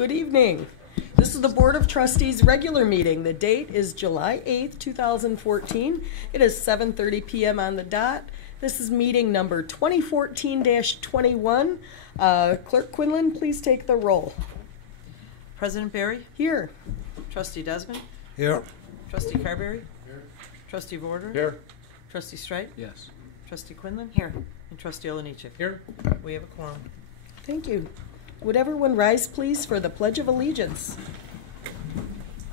Good evening. This is the Board of Trustees regular meeting. The date is July 8th, 2014. It is 7:30 p.m. on the dot. This is meeting number 2014-21. Clerk Quinlan, please take the roll. President Barry? Here. Trustee Desmond? Here. Trustee Carberry? Here. Trustee Vorder? Here. Trustee Strite? Yes. Trustee Quinlan? Here. And Trustee Olenichek? Here. We have a quorum. Thank you. Would everyone rise, please, for the Pledge of Allegiance?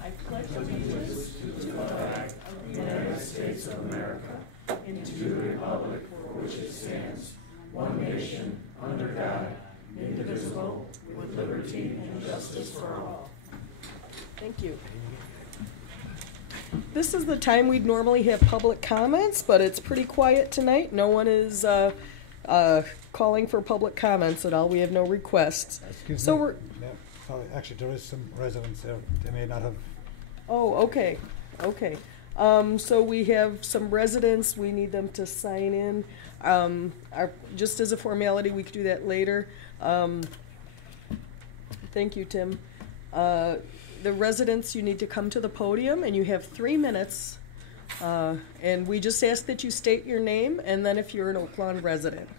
I pledge allegiance to the flag of the United States of America and to the republic for which it stands, one nation, under God, indivisible, with liberty and justice for all. Thank you. This is the time we'd normally have public comments, but it's pretty quiet tonight. No one is calling for public comments at all. We have no requests. Excuse so me. we're. Yeah, sorry, actually, there is some residents there. They may not have. Oh, okay, okay. So we have some residents. We need them to sign in. Just as a formality, we could do that later. Thank you, Tim. The residents, you need to come to the podium, and you have 3 minutes. And we just ask that you state your name, and then if you're an Oak Lawn resident.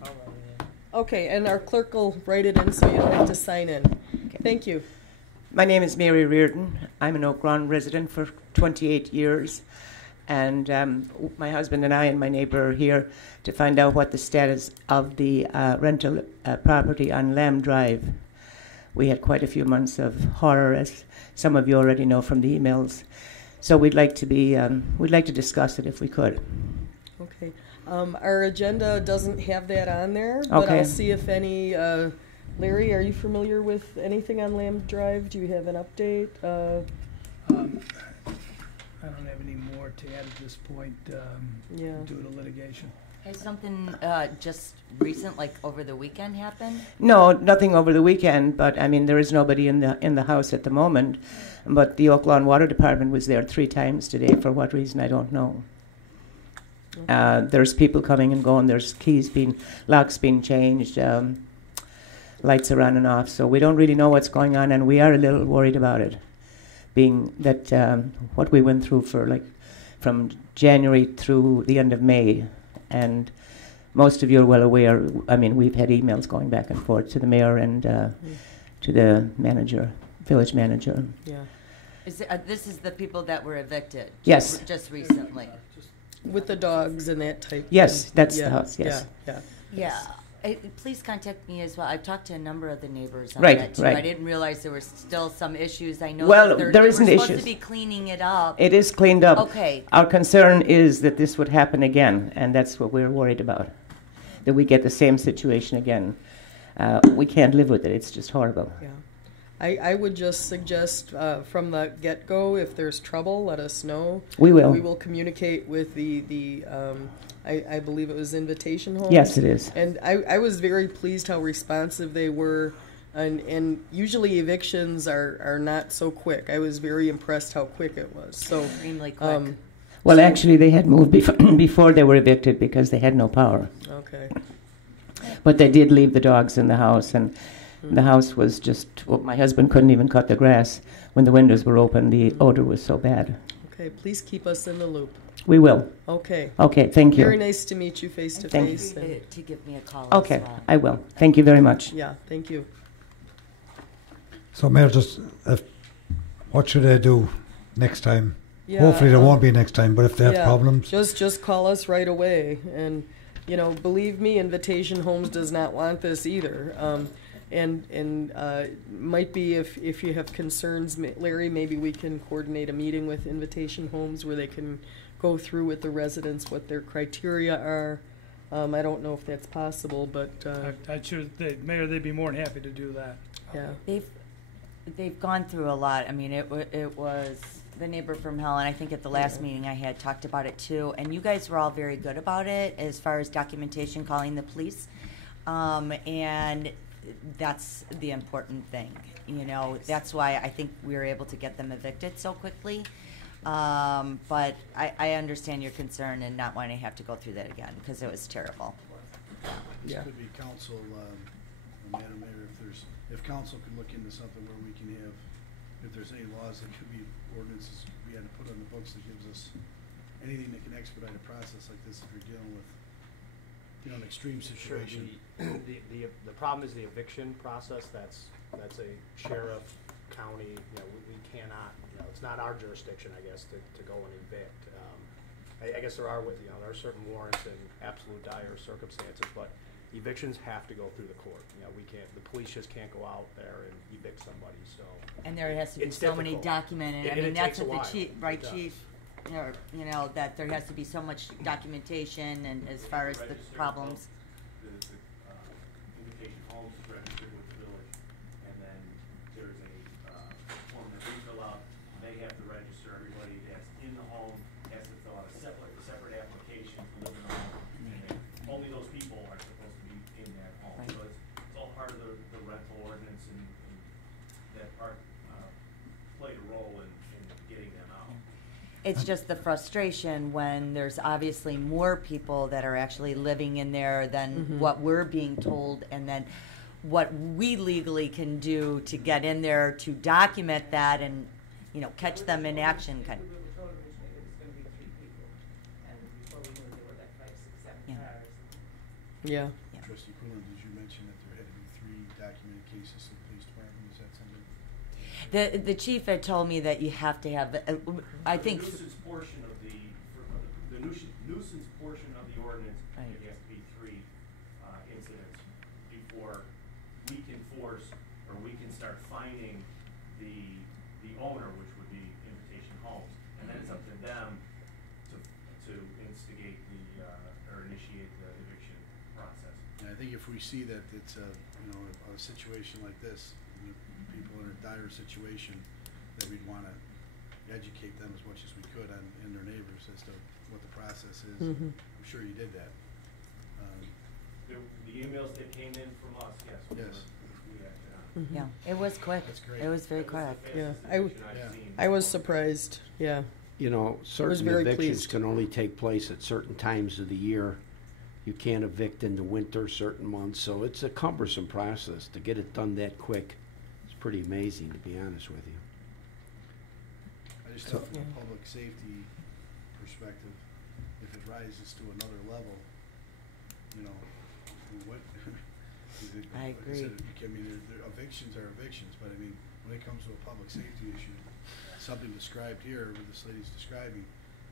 I'll run it in. Okay, and our clerk will write it in so you don't have to sign in. Okay. Thank you. My name is Mary Reardon. I'm an Oak Lawn resident for 28 years. And my husband and I and my neighbor are here to find out what the status of the rental property on Lamb Drive. We had quite a few months of horror, as some of you already know from the emails. So we'd like to discuss it if we could. Okay. Our agenda doesn't have that on there, but Okay. I'll see if any. Larry, are you familiar with anything on Lamb Drive? Do you have an update? I don't have any more to add at this point Yeah. due to litigation. Has something just recent, like over the weekend, happened? No, nothing over the weekend, but I mean there is nobody in the house at the moment. But the Oak Lawn Water Department was there 3 times today. For what reason, I don't know. Okay. There's people coming and going. There's locks being changed, lights are on and off. So we don't really know what's going on, and we are a little worried about it, being that what we went through from January through the end of May. And most of you are well aware, I mean, we've had emails going back and forth to the mayor and to the village manager. Yeah. This is the people that were evicted? Yes. Just recently? With the dogs and that type. Yes, thing. that's Yeah, the house, yes. Yeah. Yeah. Please contact me as well. I've talked to a number of the neighbors on Right, that too. right. I didn't realize there were still some issues. I know Well, that there they isn't were supposed issues. to be cleaning it up. It is cleaned up. Okay. Our concern is that this would happen again, and that's what we're worried about, that we get the same situation again. We can't live with it. It's just horrible. Yeah. I would just suggest from the get-go, if there's trouble, let us know. We will. We will communicate with the I believe it was Invitation Homes. Yes, it is. And I was very pleased how responsive they were. And usually evictions are not so quick. I was very impressed how quick it was. So Extremely quick. Well, actually, they had moved before they were evicted because they had no power. Okay. But they did leave the dogs in the house, and the house was my husband couldn't even cut the grass when the windows were open. The odor was so bad. Okay, please keep us in the loop. We will. Okay. Okay, thank you. Very nice to meet you face to Thank face. To give me a call Okay, as well. I will. Thank you very much. Yeah, thank you. So, Mayor, just what should I do next time? Yeah, Hopefully, there won't be next time. But if they have yeah, problems, just call us right away. And believe me, Invitation Homes does not want this either. And might be if you have concerns, Larry, maybe we can coordinate a meeting with Invitation Homes where they can go through with the residents what their criteria are. I don't know if that's possible, but I'm sure, Mayor, they'd be more than happy to do that. yeah. They've gone through a lot. I mean, it was the neighbor from hell, and I think at the last meeting I had talked about it too. And you guys were all very good about it as far as documentation, calling the police, and that's the important thing. That's why I think we were able to get them evicted so quickly. But I understand your concern and not wanting to have to go through that again because it was terrible. Yeah. This could be council Madam Mayor, if council can look into something where we can have, if there's any laws that could be ordinances we had to put on the books that gives us anything that can expedite a process like this if you're dealing with, you know, an extreme Sure. situation. The problem is the eviction process. That's a sheriff, county. You know, we cannot. You know, it's not our jurisdiction, I guess, to go and evict. I guess there are certain warrants in absolute dire circumstances, but evictions have to go through the court. You know, we can't. The police just can't go out there and evict somebody. So. And there has to be It's so many difficult. documented. I And mean, it that's takes a what the while. chief, right, It does. chief? Or, you know, that there has to be so much documentation and as far as the problems. The invitation homes is registered with the village, and then there's a form that we fill out. They have to register everybody that's in the home, has to fill out a separate application to live in the home. And then only those people are supposed to be in that home. Right. So it's all part of the rental ordinance, and that part played a role in getting them out. It's just the frustration when there's obviously more people that are actually living in there than what we're being told, and then what we legally can do to get in there to document that and, you know, catch them in action. Kind We were told originally it was going to be 3 people, and before we knew there were like 5, 6, 7 Yeah. cars. Yeah. Yeah. Trustee Quinlan, did you mention that there had to be 3 documented cases in the police department? Is that something? The chief had told me that you have to have, I think. The nuisance portion of the nuisance portion of the ordinance, Right. it has to be 3 incidents before we can force, or we can start fining the owner, which would be Invitation Homes, and then it's up to them to instigate or initiate the eviction process. And I think if we see that it's a situation like this, people in a dire situation, that we'd want to educate them as much as we could and their neighbors as to what the process is. I'm sure you did that. The emails that came in from us, yes, we acted on. Yeah, it was quick. That's great. It was very That was quick. the Yeah, fastest I eviction I've yeah. seen. I was surprised. Yeah. You know, certain very evictions pleased. can only take place at certain times of the year. You can't evict in the winter, certain months, so it's a cumbersome process. To get it done that quick, it's pretty amazing, to be honest with you. I just thought from a public safety perspective, if it rises to another level, you know, what? I like agree. said, I mean, evictions are evictions, but I mean, when it comes to a public safety issue, something described here, what this lady's describing,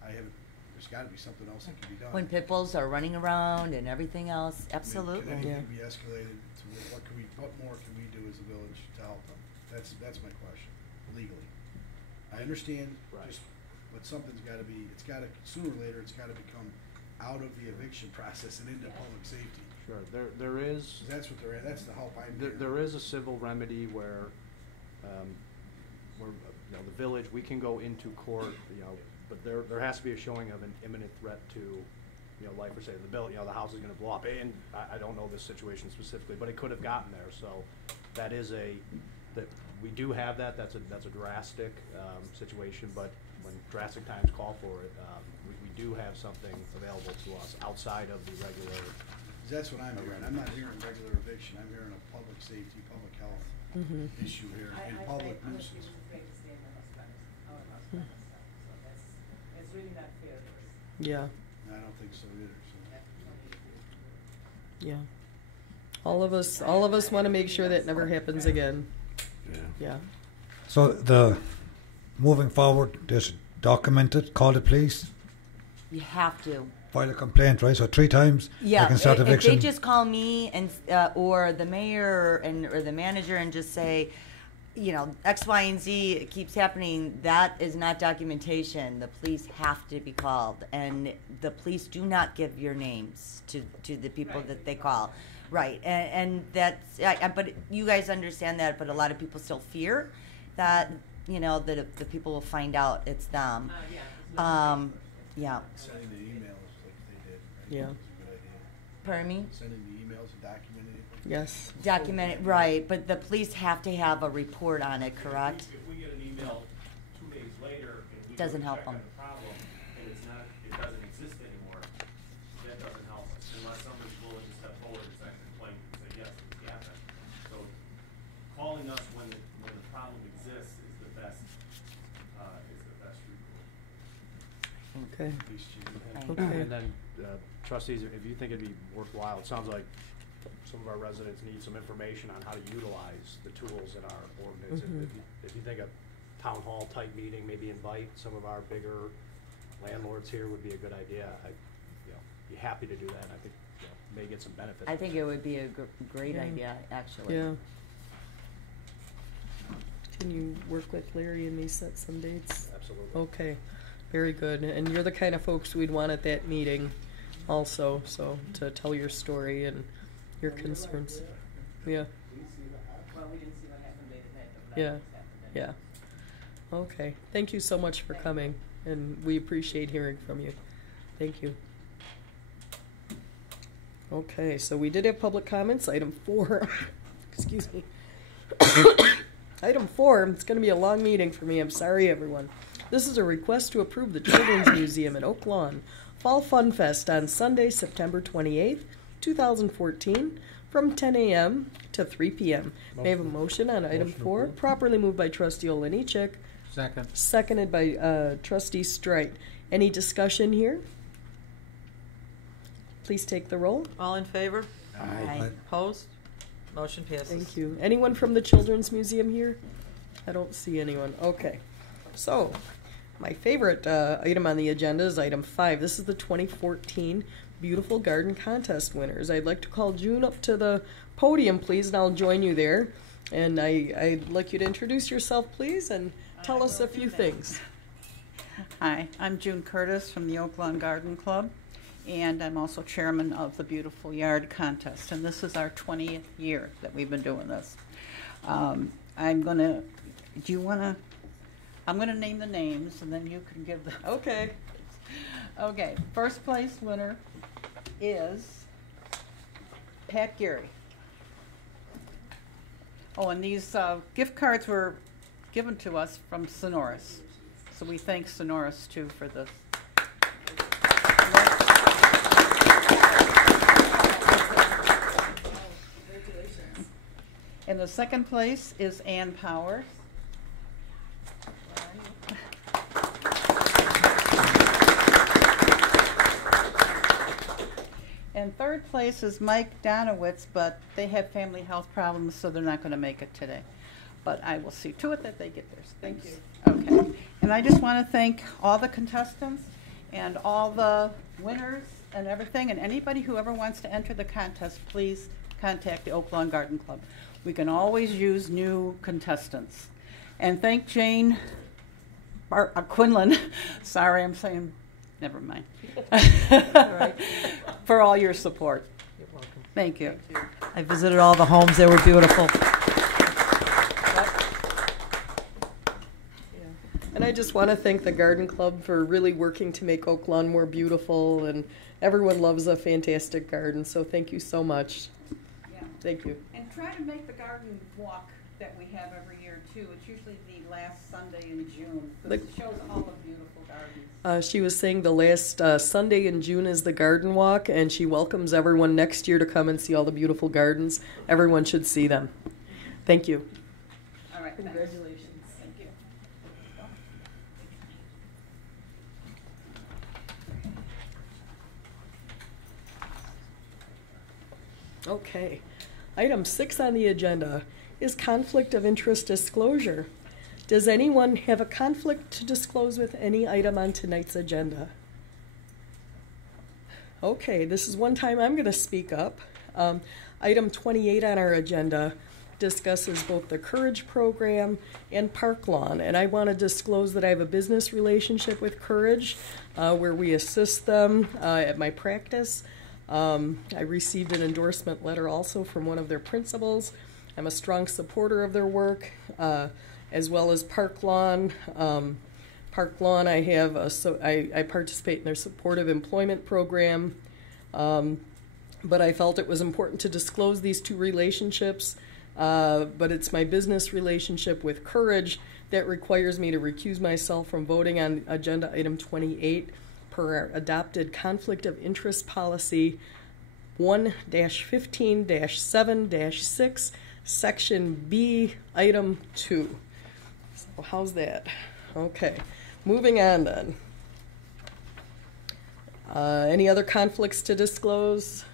there's gotta be something else that can be done. When pit bulls are running around and everything else, I mean, absolutely. Can Yeah. anything be escalated to what more can we do as a village to help them? That's my question, legally. I understand, Right. but something's gotta be, sooner or later, it's gotta become out of the eviction process and into public safety. Sure. There is. 'Cause that's what that's the help I'm There, getting. there is a civil remedy where the village, we can go into court, but there has to be a showing of an imminent threat to, life or say the house is gonna blow up. And I don't know this situation specifically, but it could have gotten there, so that is that we do have that. That's a drastic situation, but when drastic times call for it, we do have something available to us outside of the regular. 'Cause that's what I'm hearing. I'm not hearing regular eviction. I'm hearing a public safety, public health issue here, and public I nuisance. was afraid to stay in the house by myself, our house by myself, so it's really not fair to us. Yeah. I don't think so either, so. Yeah. All of us want to make sure that never happens again. Yeah. Yeah. So moving forward, just document it, call the police, You have to. file a complaint, right? So 3 times, Yeah, they can start if eviction. they just call me and or the mayor or the manager and just say, X, Y, and Z keeps happening, that is not documentation. The police have to be called, and the police do not give your names to the people that they call. Right, and that's, but you guys understand that, but a lot of people still fear that, that the people will find out it's them. Yeah. Sending the emails like they did, I think Yeah. is a good idea. Pardon me? Sending the emails and documenting it. Yes. Document it, right, but the police have to have a report on it, correct? If we get an email 2 days later and we go Doesn't to help check on them. the problem and it doesn't exist anymore, that doesn't help us unless somebody's willing to step forward and sign a complaint and say, yes, it's happened. Okay. Police chief. Right. Okay. And then, trustees, if you think it'd be worthwhile, it sounds like some of our residents need some information on how to utilize the tools in our ordinance. If you think a town hall type meeting, maybe invite some of our bigger landlords here would be a good idea. I'd be happy to do that. I think may get some benefits. I think it would be a great idea, actually. Yeah. Can you work with Larry and me set some dates? Absolutely. Okay, very good. And you're the kind of folks we'd want at that meeting also, so to tell your story and your concerns. Yeah, Well, we didn't see what happened late at night, but yeah, what happened. yeah. Okay, thank you so much for coming, and we appreciate hearing from you. Thank you. Okay, so we did have public comments. Item 4, excuse me. Item 4, it's going to be a long meeting for me. I'm sorry, everyone. This is a request to approve the Children's Museum in Oak Lawn Fall Fun Fest on Sunday, September 28th, 2014, from 10 a.m. to 3 p.m. May I have a motion on item 4? Properly moved by Trustee Olenichek. Second. Seconded by Trustee Strite. Any discussion here? Please take the roll. All in favor? Aye. Opposed? Motion passes. Thank you. Anyone from the Children's Museum here? I don't see anyone. Okay. So, my favorite item on the agenda is item 5. This is the 2014 Beautiful Garden Contest winners. I'd like to call June up to the podium, please, and I'll join you there. And I'd like you to introduce yourself, please, and tell us a few things. Hi, I'm June Curtis from the Oak Lawn Garden Club, and I'm also chairman of the Beautiful Yard Contest, and this is our 20th year that we've been doing this. I'm gonna name the names, and then you can give the... Okay. Okay, first place winner is Pat Geary. Oh, and these gift cards were given to us from Sonoris. So we thank Sonoris, too, for this. In the second place is Ann Powers. And third place is Mike Donowitz, but they have family health problems, so they're not going to make it today. But I will see to it that they get theirs. Thank you. Okay. And I just want to thank all the contestants and all the winners and everything, and anybody who ever wants to enter the contest, please contact the Oak Lawn Garden Club. We can always use new contestants. And thank Jane Quinlan. Sorry, I'm saying, never mind. For all your support. You're welcome. Thank you. I visited all the homes. They were beautiful. And I just want to thank the Garden Club for really working to make Oak Lawn more beautiful, and everyone loves a fantastic garden, so thank you so much. Yeah. Thank you. And try to make the garden walk that we have every year, too. It's usually the last Sunday in June, because it shows all the beautiful gardens. She was saying the last Sunday in June is the garden walk, and she welcomes everyone next year to come and see all the beautiful gardens. Everyone should see them. Thank you. All right. Congratulations. Thank you. Okay. Item 6 on the agenda is conflict of interest disclosure. Does anyone have a conflict to disclose with any item on tonight's agenda? Okay, this is one time I'm going to speak up. Item 28 on our agenda discusses both the Courage program and Park Lawn, and I want to disclose that I have a business relationship with Courage where we assist them at my practice. I received an endorsement letter also from one of their principals. I'm a strong supporter of their work, as well as Park Lawn. Park Lawn, I participate in their supportive employment program, but I felt it was important to disclose these two relationships, but it's my business relationship with Courage that requires me to recuse myself from voting on agenda item 28 per our adopted conflict of interest policy 1-15-7-6, section B, item 2. So how's that? Okay, moving on then. Any other conflicts to disclose?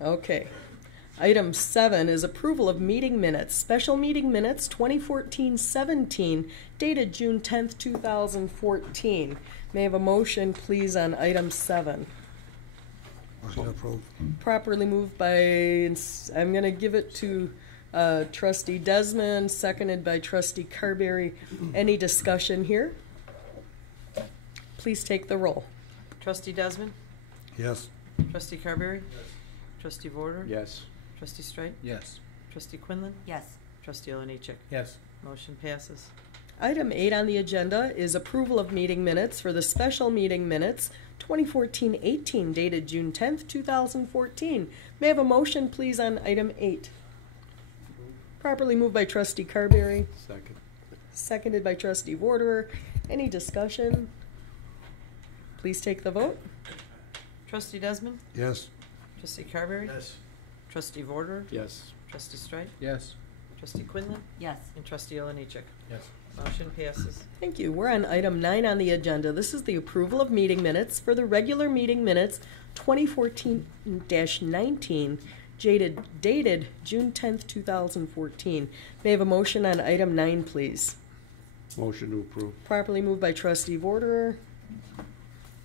Okay. Item 7 is approval of meeting minutes, special meeting minutes 2014-17, dated June 10th, 2014. May I have a motion, please, on item 7? Motion approved. Properly moved by, I'm going to give it to Trustee Desmond, seconded by Trustee Carberry. Any discussion here? Please take the roll. Trustee Desmond? Yes. Trustee Carberry? Trustee Vorder? Yes. Trustee Straight? Yes. Trustee Quinlan? Yes. Trustee Oliniechek? Yes. Motion passes. Item 8 on the agenda is approval of meeting minutes for the special meeting minutes 2014-18, dated June 10th, 2014. May I have a motion, please, on item 8? Properly moved by Trustee Carberry, Second. seconded by Trustee Vorderer. Any discussion? Please take the vote. Trustee Desmond? Yes. Trustee Carberry? Yes. Trustee Vorder? Yes. Trustee Straight? Yes. Trustee Quinlan? Yes. And Trustee Oliniechek? Yes. Motion passes. Thank you. We're on item 9 on the agenda. This is the approval of meeting minutes for the regular meeting minutes 2014-19, dated June 10th, 2014. May I have a motion on item 9, please? Motion to approve. Properly moved by Trustee Vorderer,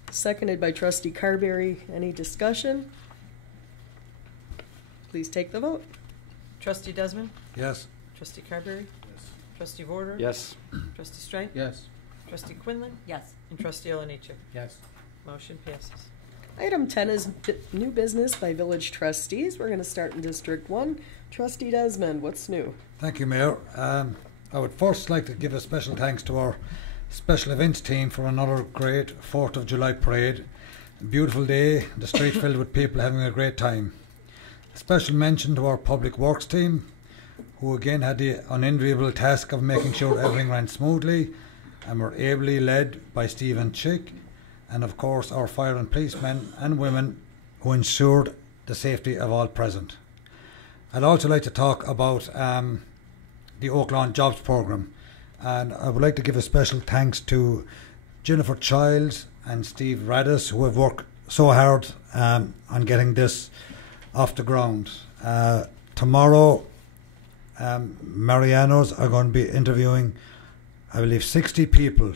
seconded by Trustee Carberry. Any discussion? Please take the vote. Trustee Desmond? Yes. Trustee Carberry? Trustee Vorder? Yes. Trustee Straight? Yes. Trustee Quinlan? Yes. And Trustee Oliniechek? Yes. Motion passes. Item 10 is new business by village trustees. We're going to start in District 1. Trustee Desmond, what's new? Thank you, Mayor. I would first like to give a special thanks to our special events team for another great 4th of July parade. A beautiful day, the street filled with people having a great time. A special mention to our public works team, who again had the unenviable task of making sure everything ran smoothly and were ably led by Stephen Chick, and of course our fire and policemen and women who ensured the safety of all present. I'd also like to talk about the Oak Lawn Jobs Programme, and I would like to give a special thanks to Jennifer Childs and Steve Radis, who have worked so hard on getting this off the ground. Tomorrow, Marianos are going to be interviewing, I believe, 60 people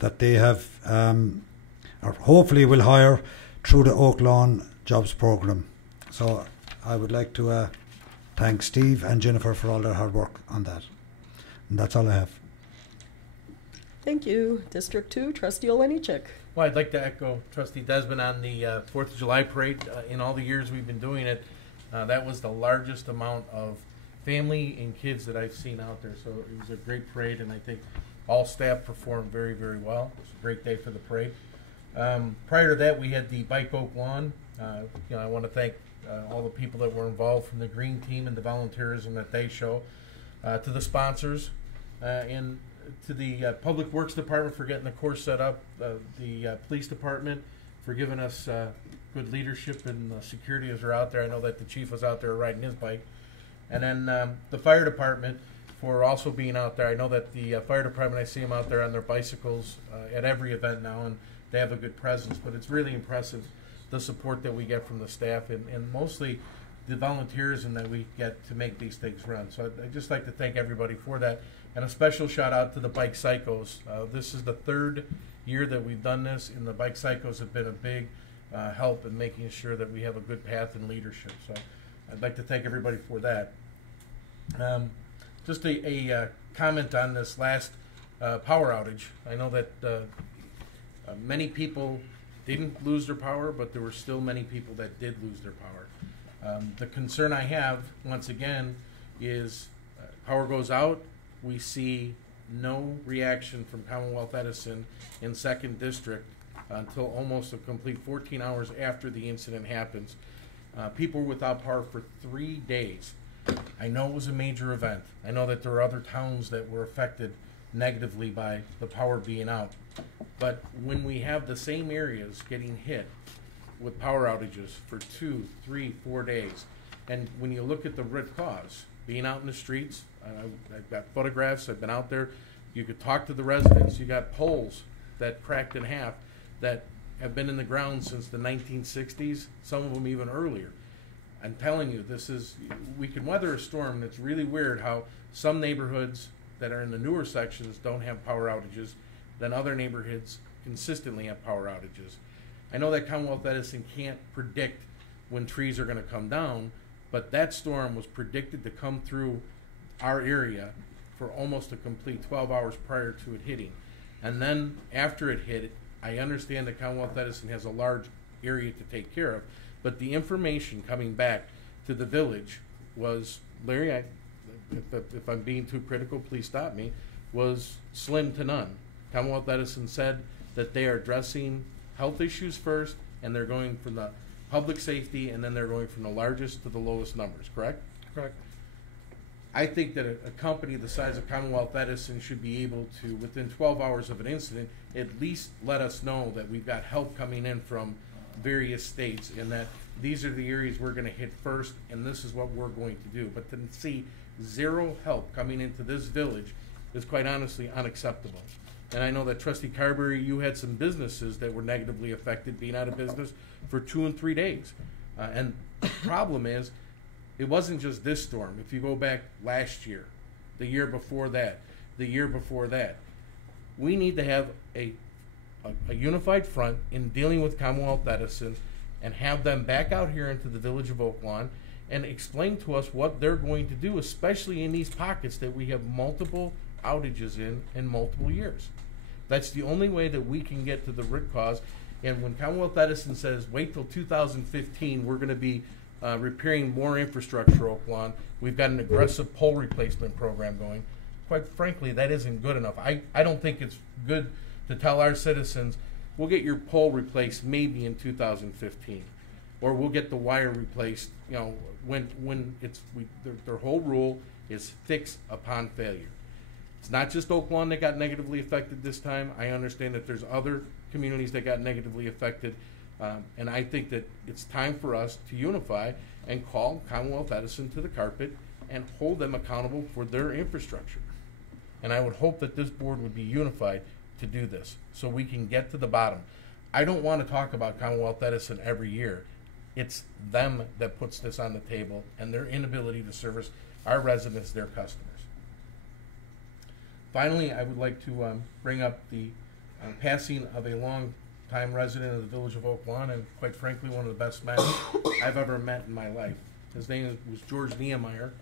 that they have, or hopefully will hire through the Oak Lawn Jobs Programme. So I would like to thank Steve and Jennifer for all their hard work on that. And that's all I have. Thank you. District 2, Trustee Oliniechek. Well, I'd like to echo Trustee Desmond on the 4th of July parade. In all the years we've been doing it, that was the largest amount of family and kids that I've seen out there. So it was a great parade, and I think all staff performed very, very well. It was a great day for the parade. Prior to that, we had the Bike Oak Lawn. I want to thank all the people that were involved, from the green team and the volunteerism that they show, to the sponsors, and to the Public Works Department for getting the course set up, the Police Department for giving us good leadership and security as we're out there. I know that the chief was out there riding his bike. And then the Fire Department for also being out there. I know that the Fire Department, I see them out there on their bicycles at every event now, and they have a good presence. But it's really impressive, the support that we get from the staff, and mostly the volunteerism that we get to make these things run. So I'd just like to thank everybody for that. And a special shout out to the Bike Psychos. This is the 3rd year that we've done this, and the Bike Psychos have been a big help in making sure that we have a good path in leadership. So I'd like to thank everybody for that. Just a comment on this last power outage. I know that many people didn't lose their power, but there were still many people that did lose their power. The concern I have, once again, is power goes out, we see no reaction from Commonwealth Edison in 2nd District until almost a complete 14 hours after the incident happens. People were without power for 3 days. I know it was a major event. I know that there are other towns that were affected negatively by the power being out. But when we have the same areas getting hit with power outages for 2, 3, 4 days, and when you look at the root cause, being out in the streets, I've got photographs, I've been out there, you could talk to the residents, you got poles that cracked in half, that have been in the ground since the 1960s, some of them even earlier. I'm telling you, we can weather a storm. It's really weird how some neighborhoods that are in the newer sections don't have power outages, then other neighborhoods consistently have power outages. I know that Commonwealth Edison can't predict when trees are going to come down, but that storm was predicted to come through our area for almost a complete 12 hours prior to it hitting. And then after it hit, I understand that Commonwealth Edison has a large area to take care of, but the information coming back to the village was, Larry, if I'm being too critical, please stop me, was slim to none. Commonwealth Edison said that they are addressing health issues first, and they're going from the public safety, and then they're going from the largest to the lowest numbers, correct? Correct. I think that a company the size of Commonwealth Edison should be able to, within 12 hours of an incident, at least let us know that we've got help coming in from various states, and that these are the areas we're going to hit first, and this is what we're going to do. But to see zero help coming into this village is quite honestly unacceptable. And I know that Trustee Carberry, you had some businesses that were negatively affected, being out of business for 2 and 3 days. And the problem is, it wasn't just this storm. If you go back last year, the year before that, the year before that, we need to have a unified front in dealing with Commonwealth Edison and have them back out here into the village of Oak Lawn and explain to us what they're going to do, especially in these pockets that we have multiple outages in multiple years. That's the only way that we can get to the root cause. And when Commonwealth Edison says, wait till 2015, we're going to be repairing more infrastructure, Oak Lawn, we've got an aggressive pole replacement program going. Quite frankly, that isn't good enough. I don't think it's good to tell our citizens, we'll get your pole replaced maybe in 2015, or we'll get the wire replaced, when their whole rule is fix upon failure. It's not just Oak Lawn that got negatively affected this time. I understand that there's other communities that got negatively affected, and I think that it's time for us to unify and call Commonwealth Edison to the carpet and hold them accountable for their infrastructure. And I would hope that this board would be unified to do this so we can get to the bottom. I don't want to talk about Commonwealth Edison every year. It's them that puts this on the table and their inability to service our residents, their customers. Finally, I would like to bring up the passing of a long-time resident of the village of Oak Lawn, and quite frankly, one of the best men I've ever met in my life. His name was George Niemeyer,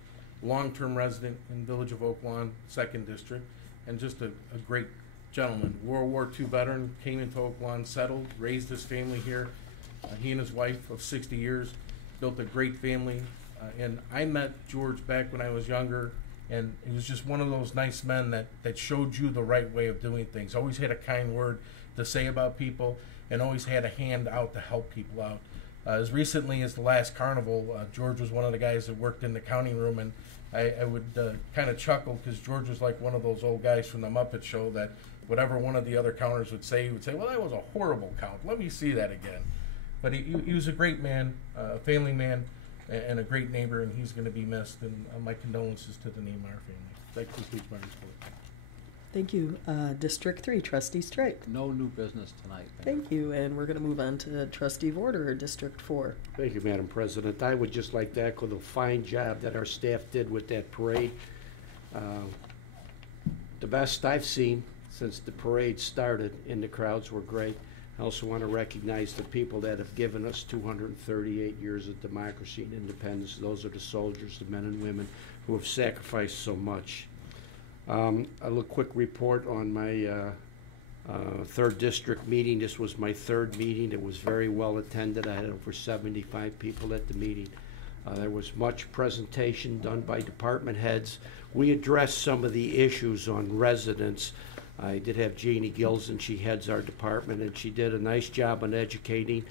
long-term resident in the village of Oak Lawn, 2nd District, and just a great gentleman. World War II veteran, came into Oak Lawn, settled, raised his family here. He and his wife of 60 years built a great family. And I met George back when I was younger, and he was just one of those nice men that showed you the right way of doing things. Always had a kind word to say about people, and always had a hand out to help people out. As recently as the last carnival, George was one of the guys that worked in the counting room, and I would kind of chuckle because George was like one of those old guys from the Muppet Show that whatever one of the other counters would say, he would say, well, that was a horrible count. Let me see that again. But he was a great man, a family man, and a great neighbor, and he's going to be missed. And my condolences to the Niemeyer family. That concludes my report. Thank you. District 3, Trustee Strike. No new business tonight. Thank you. And we're going to move on to Trustee Vorder, District 4. Thank you, Madam President. I would just like to echo the fine job that our staff did with that parade. The best I've seen since the parade started, and the crowds were great. I also want to recognize the people that have given us 238 years of democracy and independence. Those are the soldiers, the men and women who have sacrificed so much. A little quick report on my 3rd District meeting. This was my 3rd meeting. It was very well attended. I had over 75 people at the meeting. There was much presentation done by department heads. We addressed some of the issues on residents. I did have Jeannie Gilson, she heads our department, and she did a nice job on educating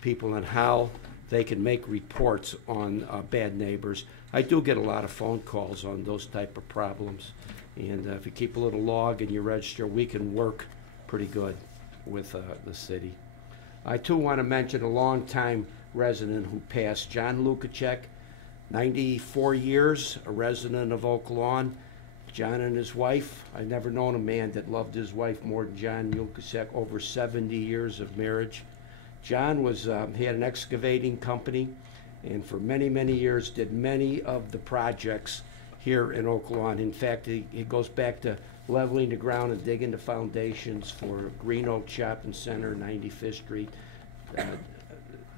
people on how they can make reports on bad neighbors. I do get a lot of phone calls on those type of problems, and if you keep a little log and you register, we can work pretty good with the city. I too want to mention a longtime resident who passed, John Lukacek, 94 years, a resident of Oak Lawn. John and his wife, I've never known a man that loved his wife more than John Yulkasek, over 70 years of marriage. John was, he had an excavating company, and for many, many years did many of the projects here in Oak Lawn. In fact, he goes back to leveling the ground and digging the foundations for Green Oak Shopping Center, 95th Street,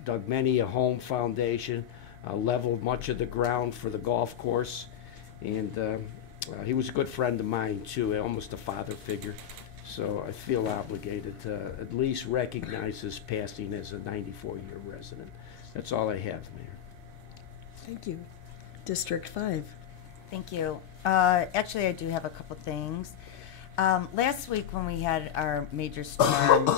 dug many a home foundation, leveled much of the ground for the golf course, and he was a good friend of mine too, almost a father figure. So I feel obligated to at least recognize his passing as a 94-year resident. That's all I have, Mayor. Thank you. District 5. Thank you. Actually, I do have a couple things. Last week when we had our major storm,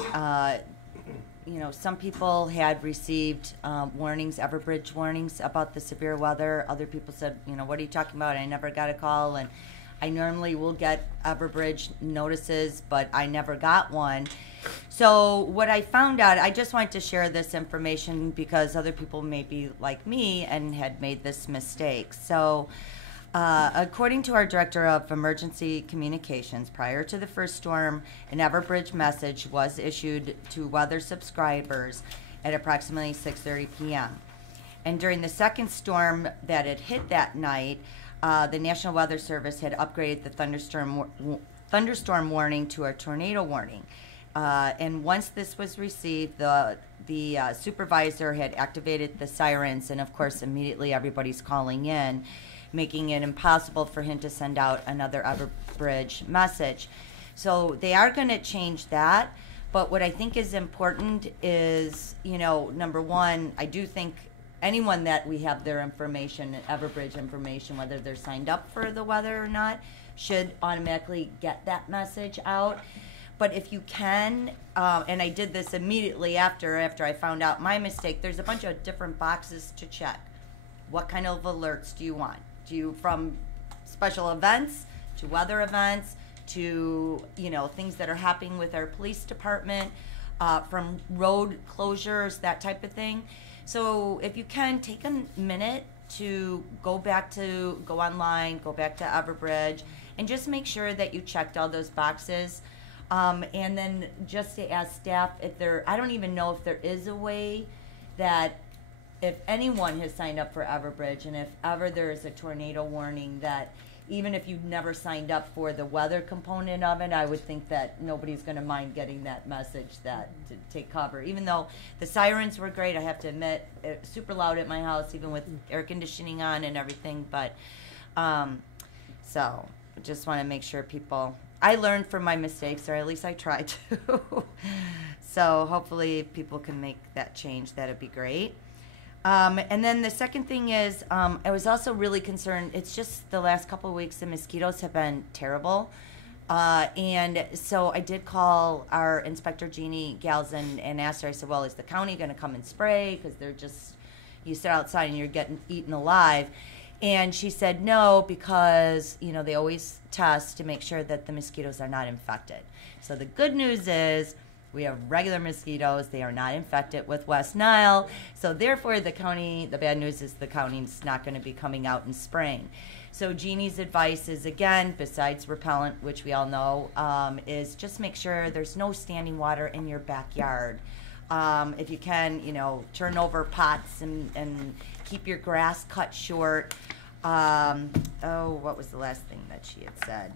you know, some people had received warnings, Everbridge warnings about the severe weather. Other people said, you know, what are you talking about? I never got a call. And I normally will get Everbridge notices, but I never got one. So what I found out, I just wanted to share this information because other people may be like me and had made this mistake. So according to our Director of Emergency Communications, prior to the first storm, an Everbridge message was issued to weather subscribers at approximately 6:30 p.m. And during the second storm that had hit that night, the National Weather Service had upgraded the thunderstorm warning to a tornado warning. And once this was received, the supervisor had activated the sirens, and of course immediately everybody's calling in, making it impossible for him to send out another Everbridge message. So they are going to change that, but what I think is important is, you know, number one, I do think anyone that we have their information, Everbridge information, whether they're signed up for the weather or not, should automatically get that message out. But if you can, and I did this immediately after I found out my mistake, there's a bunch of different boxes to check. What kind of alerts do you want? Do you, from special events to weather events to, you know, things that are happening with our police department, from road closures, that type of thing. So if you can, take a minute to go online, go back to Everbridge, and just make sure that you checked all those boxes. And then just to ask staff if I don't even know if there is a way that if anyone has signed up for Everbridge, and if ever there is a tornado warning, that even if you've never signed up for the weather component of it, I would think that nobody's going to mind getting that message to take cover. Even though the sirens were great, I have to admit, super loud at my house, even with air conditioning on and everything. But so I just want to make sure I learned from my mistakes, or at least I tried to. So hopefully people can make that change. That'd be great. And then the second thing is, I was also really concerned. It's just the last couple of weeks, the mosquitoes have been terrible. And so I did call our Inspector Jeannie Galzin and asked her, I said, well, is the county going to come and spray? Because you sit outside and you're getting eaten alive. And she said no, because, you know, they always test to make sure that the mosquitoes are not infected. So the good news is, we have regular mosquitoes. They are not infected with West Nile. So therefore, the bad news is the county's not going to be coming out and spraying. So Jeannie's advice is, again, besides repellent, which we all know, is just make sure there's no standing water in your backyard. If you can, you know, turn over pots and keep your grass cut short. What was the last thing that she had said?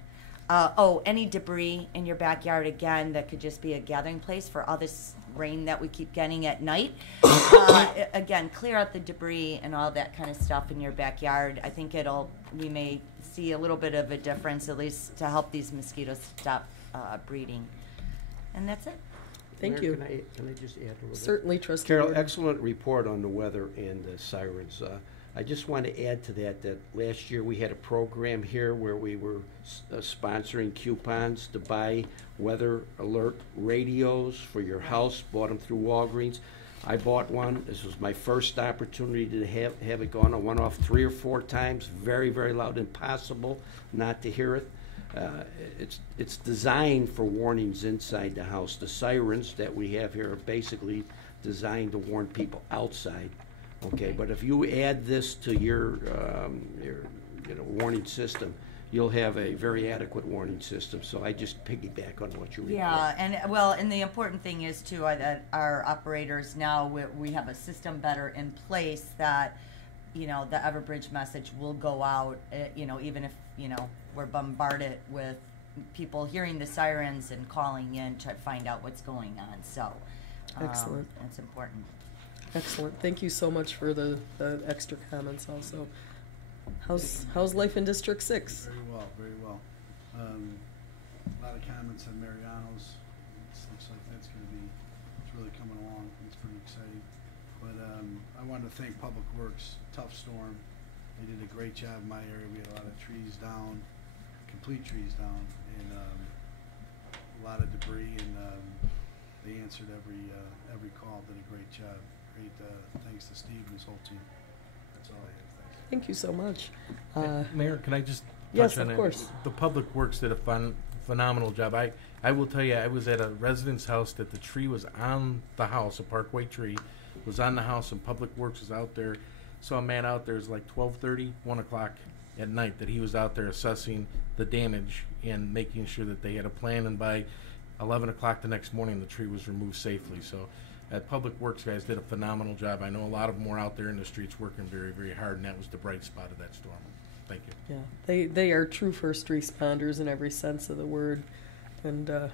Any debris in your backyard, again, that could just be a gathering place for all this rain that we keep getting at night. Again, clear out the debris and all that kind of stuff in your backyard. I think we may see a little bit of a difference, at least to help these mosquitoes stop breeding. And that's it. Thank Mayor, you. Can I just add a little bit? Certainly, Trustee Carol, Gordon. excellent report on the weather and the sirens. I just want to add to that last year we had a program here where we were sponsoring coupons to buy weather alert radios for your house, bought them through Walgreens. I bought one. This was my first opportunity to have it gone. I went off 3 or 4 times, very, very loud, impossible not to hear it. It's designed for warnings inside the house. The sirens that we have here are basically designed to warn people outside. Okay, but if you add this to your warning system, you'll have a very adequate warning system. So I just piggyback on what you report. Yeah, and well, and the important thing is too that our operators now we have a system better in place that, you know, the Everbridge message will go out, you know, even if, you know, we're bombarded with people hearing the sirens and calling in to find out what's going on. So, Excellent. That's important. Excellent. Thank you so much for the extra comments also. How's life in District 6? Very well, very well. A lot of comments on Mariano's. It looks like it's really coming along. It's pretty exciting. But I wanted to thank Public Works. Tough storm. They did a great job in my area. We had a lot of trees down, complete trees down, and a lot of debris. And they answered every call. Did a great job. Great. Thanks to Steve and his whole team. That's all I have. Thanks. Thank you so much. Mayor, can I just yes, touch on of that? course. The Public Works did a phenomenal job. I will tell you, I was at a resident's house that the tree was on the house, a Parkway tree, was on the house, and Public Works was out there. Saw a man out there, it was like 12:30, 1 o'clock at night, that he was out there assessing the damage and making sure that they had a plan, and by 11 o'clock the next morning, the tree was removed safely. So Public Works guys did a phenomenal job. I know a lot of them were out there in the streets working very, very hard, and that was the bright spot of that storm. Thank you. Yeah, they are true first responders in every sense of the word, and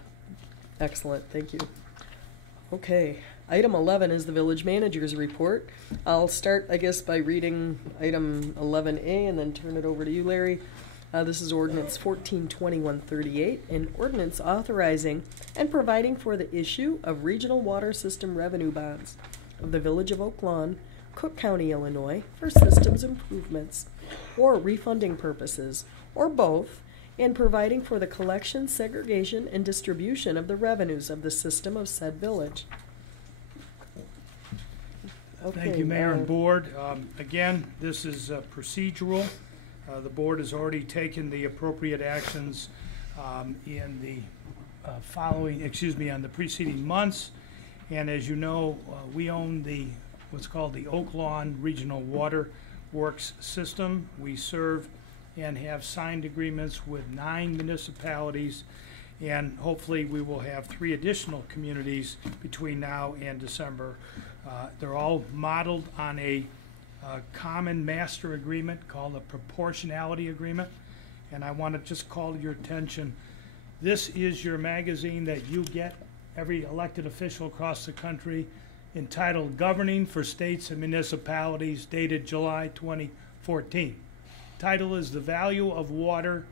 excellent. Thank you. Okay, item 11 is the village manager's report. I'll start, I guess, by reading item 11A and then turn it over to you, Larry. This is ordinance 142138, an ordinance authorizing and providing for the issue of regional water system revenue bonds of the village of Oak Lawn, Cook County, Illinois, for systems improvements or refunding purposes, or both, and providing for the collection, segregation, and distribution of the revenues of the system of said village. Okay, Thank you, Mayor and Board. Again, this is procedural. The board has already taken the appropriate actions in the on the preceding months. And as you know, we own what's called the Oak Lawn Regional Water Works System. We serve and have signed agreements with 9 municipalities, and hopefully we will have 3 additional communities between now and December. They're all modeled on a common master agreement called a proportionality agreement, and I want to just call your attention. This is your magazine that you get, every elected official across the country, entitled Governing for States and Municipalities, dated July 2014. Title is The Value of Water,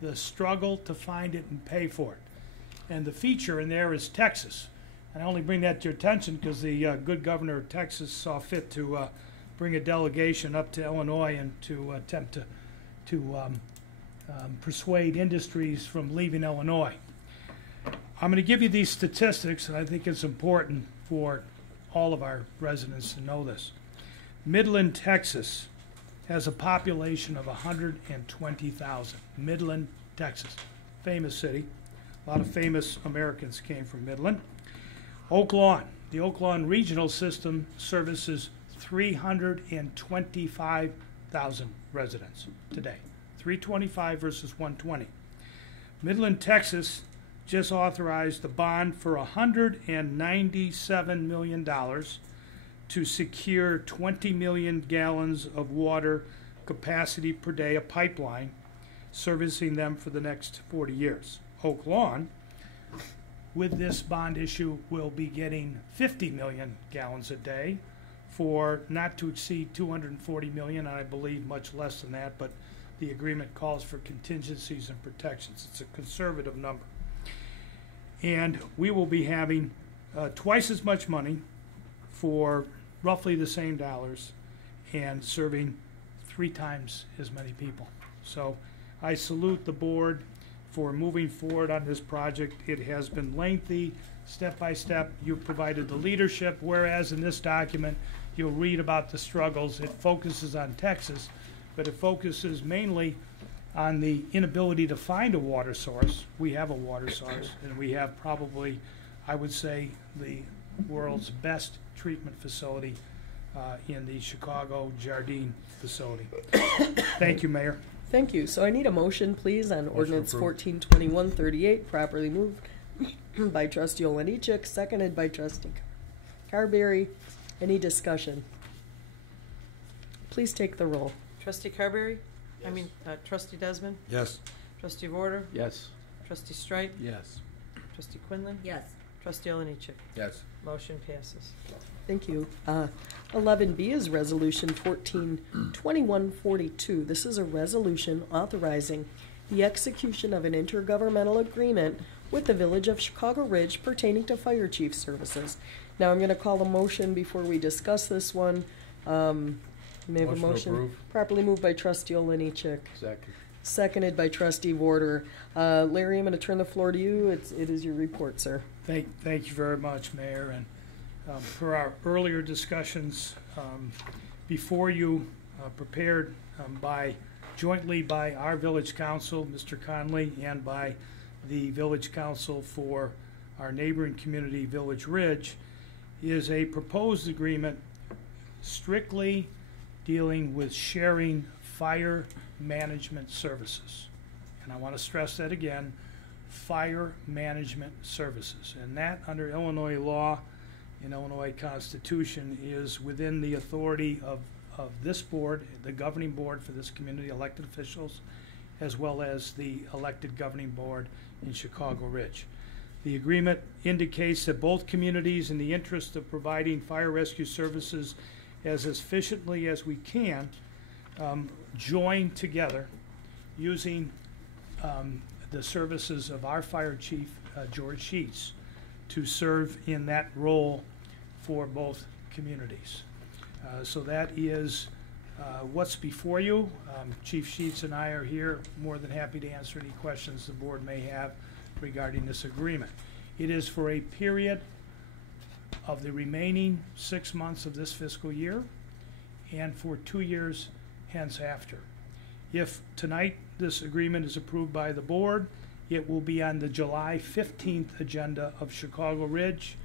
the Struggle to Find It and Pay for It. And the feature in there is Texas. And I only bring that to your attention because the good governor of Texas saw fit to bring a delegation up to Illinois and to attempt to persuade industries from leaving Illinois. I'm going to give you these statistics, and I think it's important for all of our residents to know this. Midland, Texas has a population of 120,000. Midland, Texas. Famous city. A lot of famous Americans came from Midland. Oak Lawn. The Oak Lawn Regional System services 325,000 residents today. 325 versus 120. Midland, Texas just authorized a bond for $197 million to secure 20 million gallons of water capacity per day, a pipeline servicing them for the next 40 years. Oak Lawn, with this bond issue, will be getting 50 million gallons a day for not to exceed 240 million, and I believe much less than that, but the agreement calls for contingencies and protections. It's a conservative number. And we will be having twice as much money for roughly the same dollars and serving 3 times as many people. So I salute the board for moving forward on this project. It has been lengthy, step by step. You provided the leadership, whereas in this document you'll read about the struggles. It focuses on Texas, but it focuses mainly on the inability to find a water source. We have a water source, and we have probably, I would say, the world's best treatment facility in the Chicago Jardine facility. Thank you, Mayor. Thank you. So I need a motion, please, on ordinance approved. 142138, properly moved by trustee Olenichek, seconded by trustee Carberry. Any discussion? Please take the roll. Trustee Carberry? Trustee Desmond? Yes. Trustee Vorder? Yes. Trustee Streit? Yes. Trustee Quinlan? Yes. Trustee Olenichek? Yes. Motion passes. Thank you. 11B is Resolution 142142. This is a resolution authorizing the execution of an intergovernmental agreement with the Village of Chicago Ridge pertaining to fire chief services. Now I'm going to call a motion before we discuss this one. May I have a Motion to motion? approve. Properly moved by trustee Olenichek, Second. seconded by trustee Vorder. Larry, I'm going to turn the floor to you. It is your report, sir. Thank you very much, Mayor. And for our earlier discussions, before you, prepared jointly by our village council, Mr. Conley, and by the village council for our neighboring community, Village Ridge, is a proposed agreement strictly dealing with sharing fire management services. And I want to stress that again, fire management services. And that, under Illinois law and Illinois Constitution, is within the authority of this board, the governing board for this community, elected officials, as well as the elected governing board in Chicago Ridge. The agreement indicates that both communities, in the interest of providing fire rescue services as efficiently as we can, join together using the services of our fire chief, George Sheets, to serve in that role for both communities. So that is what's before you. Chief Sheets and I are here, more than happy to answer any questions the board may have regarding this agreement. It is for a period of the remaining 6 months of this fiscal year and for 2 years hence after. If tonight this agreement is approved by the board, it will be on the July 15th agenda of Chicago Ridge.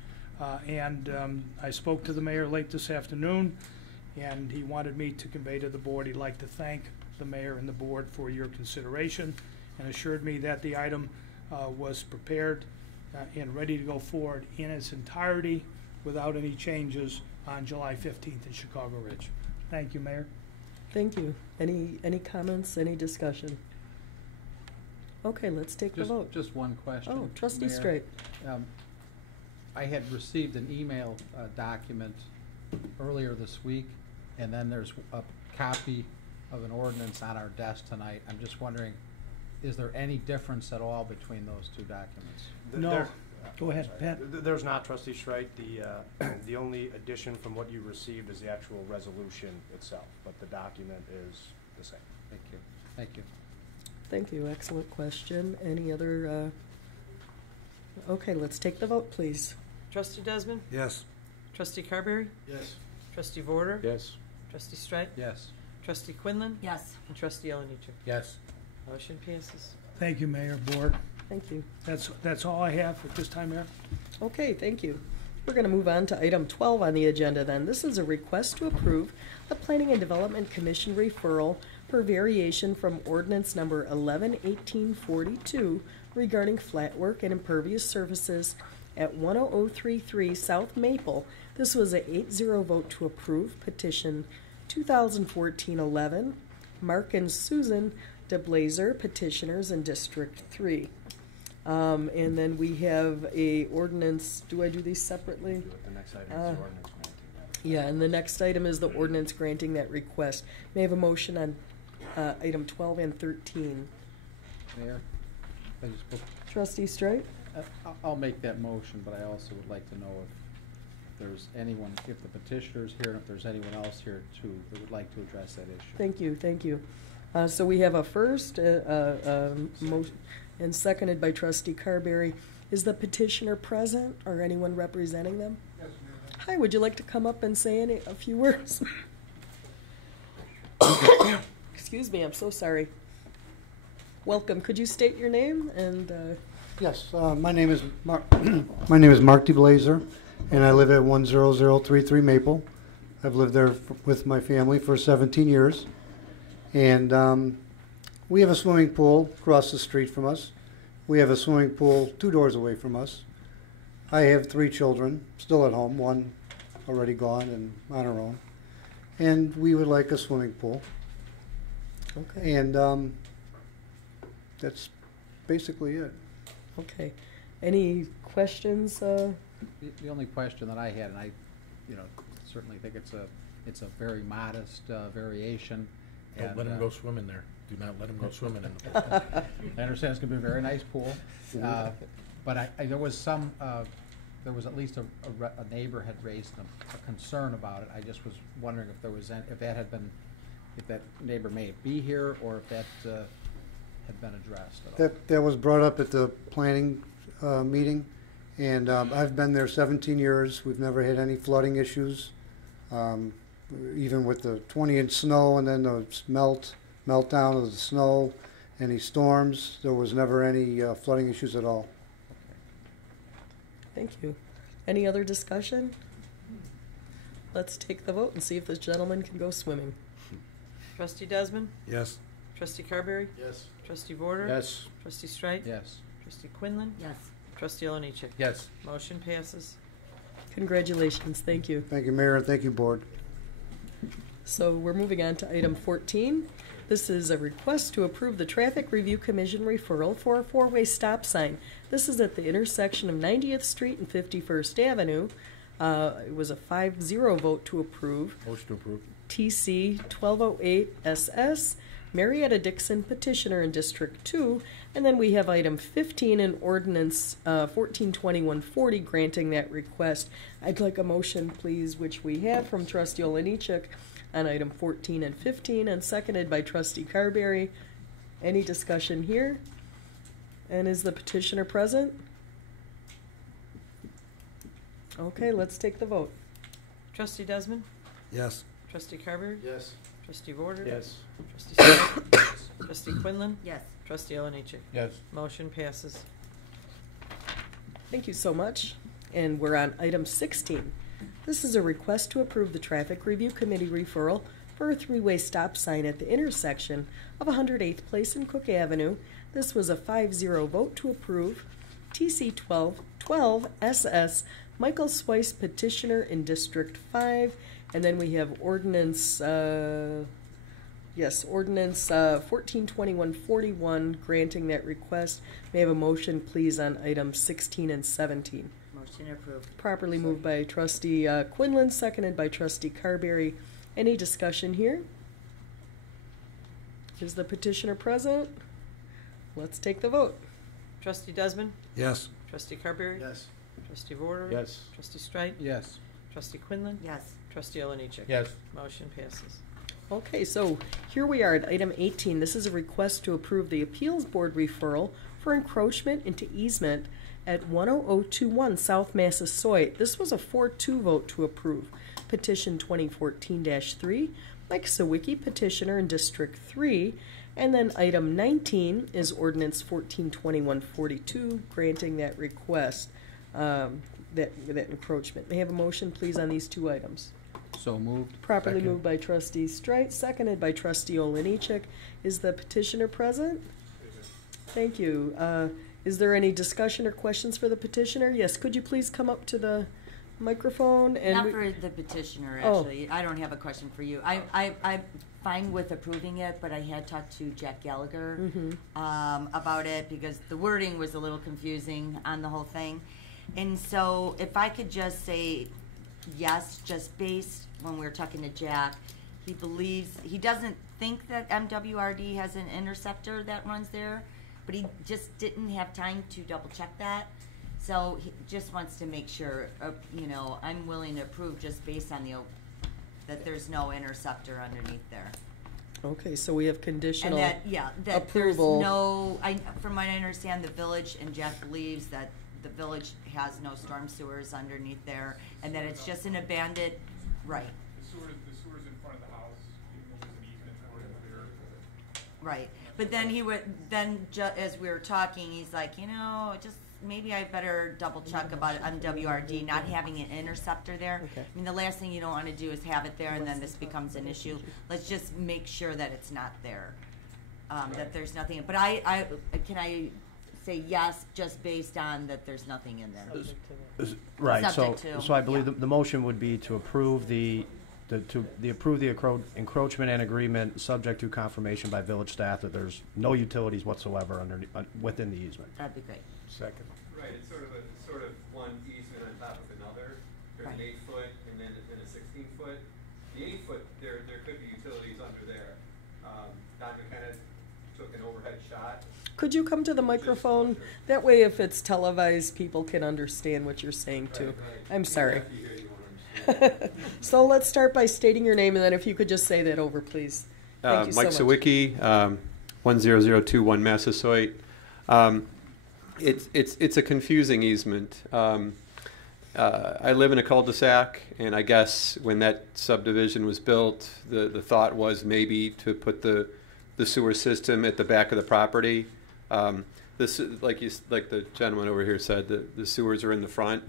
I spoke to the mayor late this afternoon, and he wanted me to convey to the board he'd like to thank the mayor and the board for your consideration, and assured me that the item was prepared and ready to go forward in its entirety without any changes on July 15th in Chicago Ridge. Thank you, Mayor. Thank you. Any comments, any discussion? Okay, let's take the vote. Just one question. Oh, trustee Mayor. Straight. I had received an email document earlier this week, and then there's a copy of an ordinance on our desk tonight. I'm just wondering, is there any difference at all between those two documents? No. Go ahead, Pat. There's not, Trustee Streit. The only addition from what you received is the actual resolution itself, but the document is the same. Thank you. Thank you. Thank you. Excellent question. Any other? Okay, let's take the vote, please. Trustee Desmond? Yes. Trustee Carberry? Yes. Trustee Vorder? Yes. Trustee Streit? Yes. Trustee Quinlan? Yes. And Trustee Olenichek? Yes. Motion passes. Thank you, Mayor, board. Thank you. That's all I have at this time, Mayor. Okay, thank you. We're going to move on to item 12 on the agenda then. This is a request to approve the Planning and Development Commission referral for variation from ordinance number 111842 regarding flat work and impervious surfaces at 10033 South Maple. This was a 8-0 vote to approve petition 2014-11. Mark and Susan DeBlazer, petitioners in District 3. And then we have a ordinance. Do I do these separately? The next item is the ordinance granting that. Yeah, and the next item is the ordinance granting that request. May I have a motion on item 12 and 13? Mayor, I just Trustee Streit? I'll make that motion, but I also would like to know if there's anyone, if the petitioner's here, and if there's anyone else here too that would like to address that issue. Thank you, thank you. So we have a first motion and seconded by Trustee Carberry. Is the petitioner present or anyone representing them? Yes, Mayor. Hi, would you like to come up and say a few words? Excuse me, I'm so sorry. Welcome. Could you state your name and? Yes, my name is Mark. My name is Mark DeBlazer, and I live at 10033 Maple. I've lived there with my family for 17 years, and We have a swimming pool across the street from us. We have a swimming pool 2 doors away from us. I have 3 children still at home, one already gone and on her own. And we would like a swimming pool. Okay. And that's basically it. Okay. Any questions? The only question that I had, and I, certainly think it's a very modest variation. Don't let them go swimming there. Do not let them go swimming in the pool. I understand it's gonna be a very nice pool, but there was some, there was at least a neighbor had raised a concern about it. I just was wondering if there was, if that neighbor may be here, or if that had been addressed at all. That was brought up at the planning meeting, and I've been there 17 years. We've never had any flooding issues, even with the 20-inch snow and then the meltdown of the snow, any storms. There was never any flooding issues at all. Thank you. Any other discussion? Let's take the vote and see if this gentleman can go swimming. Trustee Desmond? Yes. Trustee Carberry? Yes. Trustee Vorder? Yes. Trustee Streit? Yes. Trustee Quinlan? Yes. Trustee Oliniechek? Yes. Motion passes. Congratulations. Thank you. Thank you, Mayor, and thank you, Board. So we're moving on to item 14. This is a request to approve the Traffic Review Commission referral for a 4-way stop sign. This is at the intersection of 90th Street and 51st Avenue. It was a 5-0 vote to approve. Motion to approve. TC 1208 SS, Marietta Dixon, petitioner in District 2. And then we have item 15 in ordinance 142140 granting that request. I'd like a motion, please, which we have from Trustee Oliniechek on item 14 and 15, and seconded by Trustee Carberry. Any discussion here? And is the petitioner present? Okay, let's take the vote. Trustee Desmond? Yes. Trustee Carberry? Yes. Trustee Vorder? Yes. Trustee Streit? Trustee Quinlan? Yes. Trustee Oliniechek? Yes. Motion passes. Thank you so much. And we're on item 16. This is a request to approve the Traffic Review Committee referral for a 3-way stop sign at the intersection of 108th Place and Cook Avenue. This was a 5-0 vote to approve. TC 1212 SS, Michael Swice, petitioner in District 5. And then we have ordinance, ordinance 142141 granting that request. May I have a motion, please, on items 16 and 17? Motion approved. Properly moved by Trustee Quinlan, seconded by Trustee Carberry. Any discussion here? Is the petitioner present? Let's take the vote. Trustee Desmond? Yes. Trustee Carberry? Yes. Trustee Vorder? Yes. Trustee Streit? Yes. Trustee Quinlan? Yes. Trustee Oliniechek? Yes. Motion passes. Okay, so here we are at item 18. This is a request to approve the Appeals Board referral for encroachment into easement at 10021 South Massasoit. This was a 4-2 vote to approve. Petition 2014-3, Mike Sawicki, petitioner in District 3. And then item 19 is ordinance 142142, granting that request, that encroachment. May I have a motion, please, on these 2 items? So moved. Properly Second. moved by Trustee Streit, seconded by Trustee Oliniechek. Is the petitioner present? Thank you. Is there any discussion or questions for the petitioner? Yes, could you please come up to the microphone? And Not for the petitioner, Oh. actually. I don't have a question for you. I'm fine with approving it, but I had talked to Jack Gallagher about it because the wording was a little confusing on the whole thing. And so if I could just say yes, just based when we were talking to Jack, he doesn't think that MWRD has an interceptor that runs there, but he just didn't have time to double check that. So he just wants to make sure, I'm willing to approve just based on that there's no interceptor underneath there. Okay, so we have conditional And that approval. there's no, from what I understand, the village, and Jack believes that the village has no storm sewers underneath there, and that it's just an abandoned, right. The sewer's in front of the house, even though there's an easement for it there. Right, but then as we were talking, he's like, just maybe I better double check about MWRD not having an interceptor there. Okay. I mean, the last thing you don't want to do is have it there and then this becomes an issue. Let's just make sure that it's not there. that there's nothing, but can I say yes, just based on that there's nothing in there? Right, so, Subject to, so I believe yeah. the motion would be to approve the encroachment and agreement, subject to confirmation by village staff that there's no utilities whatsoever within the easement. That'd be great. Second. Right, it's sort of one easement on top of another. There's an Right. 8-foot and then a 16-foot. The 8-foot, there could be utilities under there. Don McKenna took an overhead shot. Could you come to the microphone? That way, if it's televised, people can understand what you're saying too. Right. I'm sorry. After you hear, you won't understand. So let's start by stating your name, and then if you could just say that over, please. Thank you Mike so much. Sawicki, 10021 Massasoit. It's a confusing easement. I live in a cul-de-sac, and I guess when that subdivision was built, the thought was maybe to put the sewer system at the back of the property. This, like the gentleman over here said, the sewers are in the front.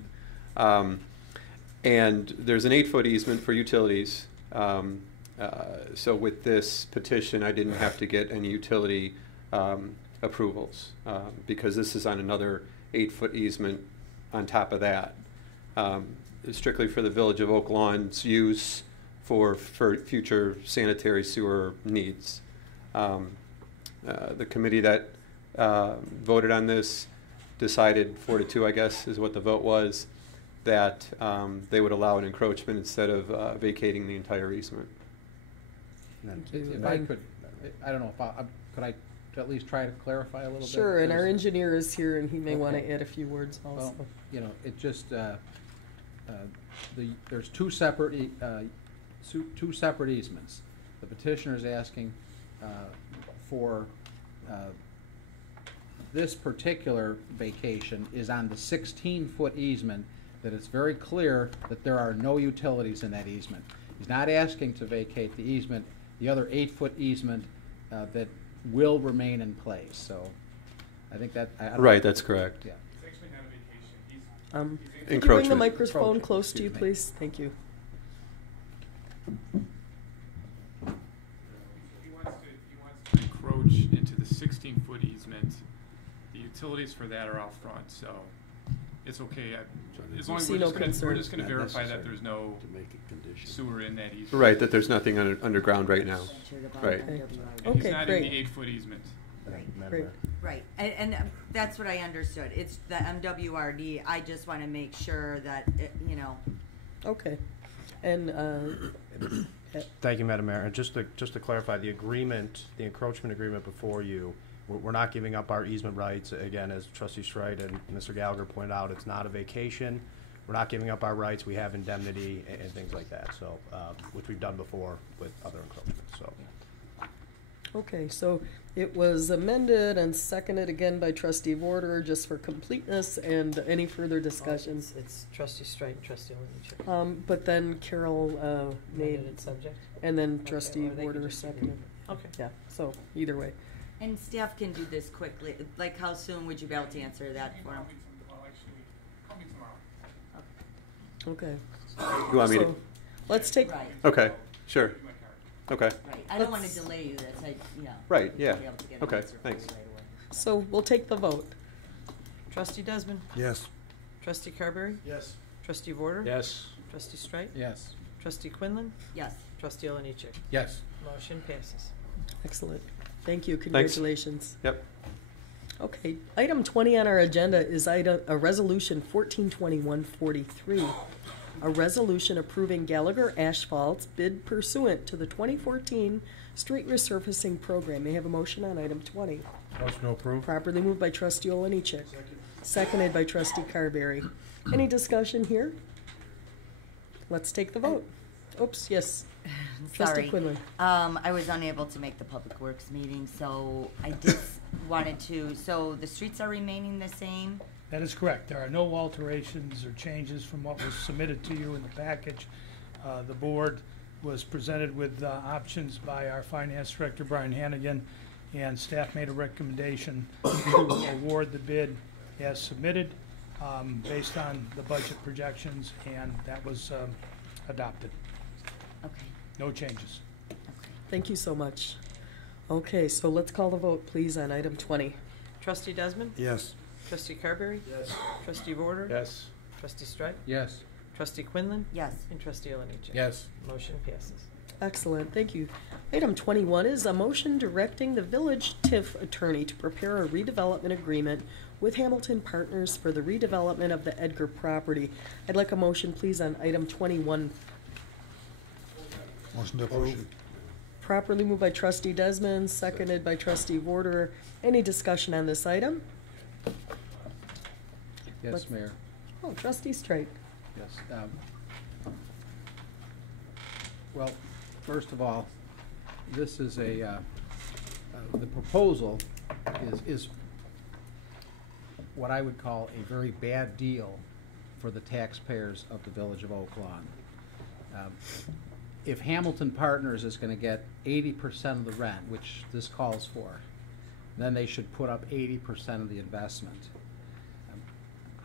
And there's an 8-foot easement for utilities. So with this petition, I didn't have to get any utility approvals because this is on another 8-foot easement on top of that. Strictly for the Village of Oak Lawn's use for future sanitary sewer needs. The committee that voted on this decided 4-2, I guess, is what the vote was, that they would allow an encroachment instead of vacating the entire easement. If I could, I don't know, could I at least try to clarify a little bit? Sure, and our engineer is here, and he may want to add a few words also. Well, you know, it just, there's two separate easements. The petitioner is asking for this particular vacation is on the 16-foot easement, that it's very clear that there are no utilities in that easement. He's not asking to vacate the easement, the other 8-foot easement that will remain in place. So I think that... Right, that's correct. Yeah. It's actually not a vacation. Could you bring the Encroachment. microphone close to you, please? Thank you. He wants to encroach into the 16-foot easement. The utilities for that are out front, so it's okay. As long as we're just going to verify that there's no sewer in that easement. Right, that there's nothing underground right now. Right. Okay. And he's Okay, not great. in the 8-foot easement. Great. Right, and that's what I understood. It's the MWRD. I just want to make sure that, you know. Okay. And Thank you, Madam Mayor. And just to clarify, the agreement, the encroachment agreement before you, we're not giving up our easement rights. Again, as Trustee Streit and Mr. Gallagher pointed out, it's not a vacation. We're not giving up our rights. We have indemnity and things like that, so, which we've done before with other encroachments, so. okay, so it was amended and seconded again by Trustee Warder, just for completeness and any further discussion. It's Trustee Streit and Trustee Oliniechek. But then Carol made, Amended subject? and then Okay, Trustee or they could Warder just do it. seconded. Okay. Yeah, so either way. And staff can do this quickly. Like, how soon would you be able to answer that for them? Well, actually, call me tomorrow. Okay. You want me to? So let's take, Right, Okay, sure. Give my card. Okay. right. I don't want to delay you. That's, Right, yeah. Be able to get an Okay, answer for you thanks. right away. so we'll take the vote. Trustee Desmond? Yes. Trustee Carberry? Yes. Trustee Vorder? Yes. Trustee Streit? Yes. Trustee Quinlan? Yes. Trustee Oliniechek? Yes. Motion passes. Excellent. Thank you. Congratulations. Yep. Okay, item 20 on our agenda is a resolution 142143, a resolution approving Gallagher Asphalt's bid pursuant to the 2014 street resurfacing program. May I have a motion on item 20? Motion to approve. Properly moved by Trustee Oliniechek, seconded by Trustee Carberry. Any discussion here? Let's take the vote. Oops, yes. Trustee Sorry. Quinlan. I was unable to make the Public Works meeting, so I just wanted to, so the streets are remaining the same? That is correct. There are no alterations or changes from what was submitted to you in the package. The board was presented with options by our Finance Director, Brian Hannigan, and staff made a recommendation to award the bid as submitted based on the budget projections, and that was adopted. Okay. No changes. Thank you so much. Okay, so let's call the vote, please, on item 20. Trustee Desmond? Yes. Trustee Carberry? Yes. Trustee Vorder? Yes. Trustee Strike? Yes. Trustee Quinlan? Yes. And Trustee Oliniechek? Yes. Motion passes. Excellent, thank you. Item 21 is a motion directing the village TIF attorney to prepare a redevelopment agreement with Hamilton Partners for the redevelopment of the Edgar property. I'd like a motion, please, on item 21. Motion to approve. Properly moved by Trustee Desmond, seconded by Trustee Vorder. Any discussion on this item? Yes, Let's- Mayor. Oh, Trustee Strike. Yes. Well, first of all, this is the proposal is what I would call a very bad deal for the taxpayers of the Village of Oak Lawn. If Hamilton Partners is going to get 80% of the rent, which this calls for, then they should put up 80% of the investment.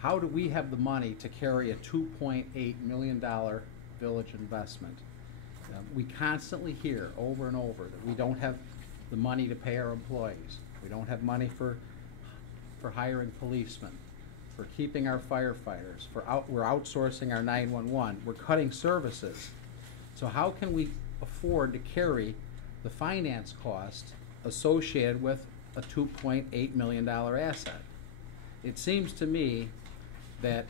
How do we have the money to carry a $2.8 million village investment? We constantly hear over and over that we don't have the money to pay our employees. We don't have money for hiring policemen, for keeping our firefighters, we're outsourcing our 911, we're cutting services. So how can we afford to carry the finance cost associated with a $2.8 million asset? It seems to me that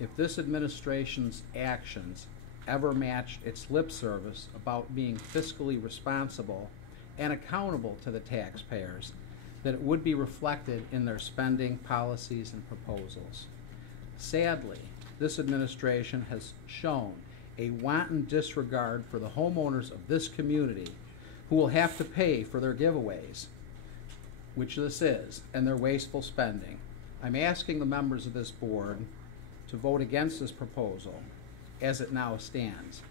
if this administration's actions ever matched its lip service about being fiscally responsible and accountable to the taxpayers, that it would be reflected in their spending policies and proposals. Sadly, this administration has shown a wanton disregard for the homeowners of this community who will have to pay for their giveaways, which this is, and their wasteful spending. I'm asking the members of this board to vote against this proposal as it now stands.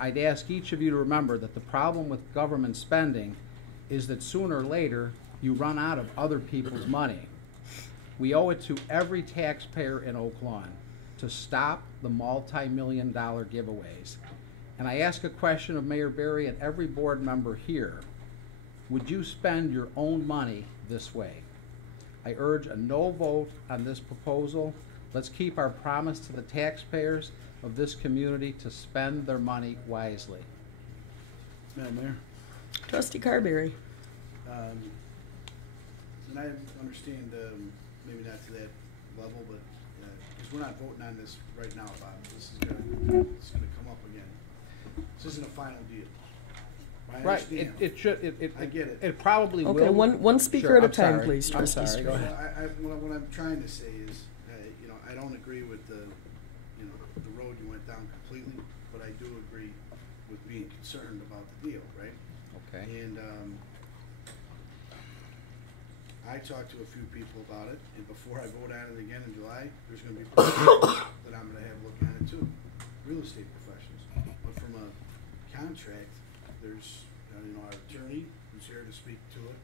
I'd ask each of you to remember that the problem with government spending is that sooner or later you run out of other people's money. We owe it to every taxpayer in Oak Lawn to stop the multi-million-dollar giveaways. And I ask a question of Mayor Berry and every board member here. Would you spend your own money this way? I urge a no vote on this proposal. Let's keep our promise to the taxpayers of this community to spend their money wisely. Madam Mayor? Trustee Carberry. And I understand, maybe not to that level, but, because we're not voting on this right now, Bob. This is gonna come up again. This isn't a final deal. I Right, understand. it should, I get it. It probably will. Okay, one speaker Sure, at a I'm time, sorry. please, I'm Trustee sorry, go ahead. What I'm trying to say is, I don't agree with the road you went down completely, but I do agree with being concerned about the deal, right? Okay. And, I talked to a few people about it, and before I vote on it again in July, there's gonna be professionals that I'm gonna have look at it too, real estate professionals. But from a contract, there's, our attorney who's here to speak to it,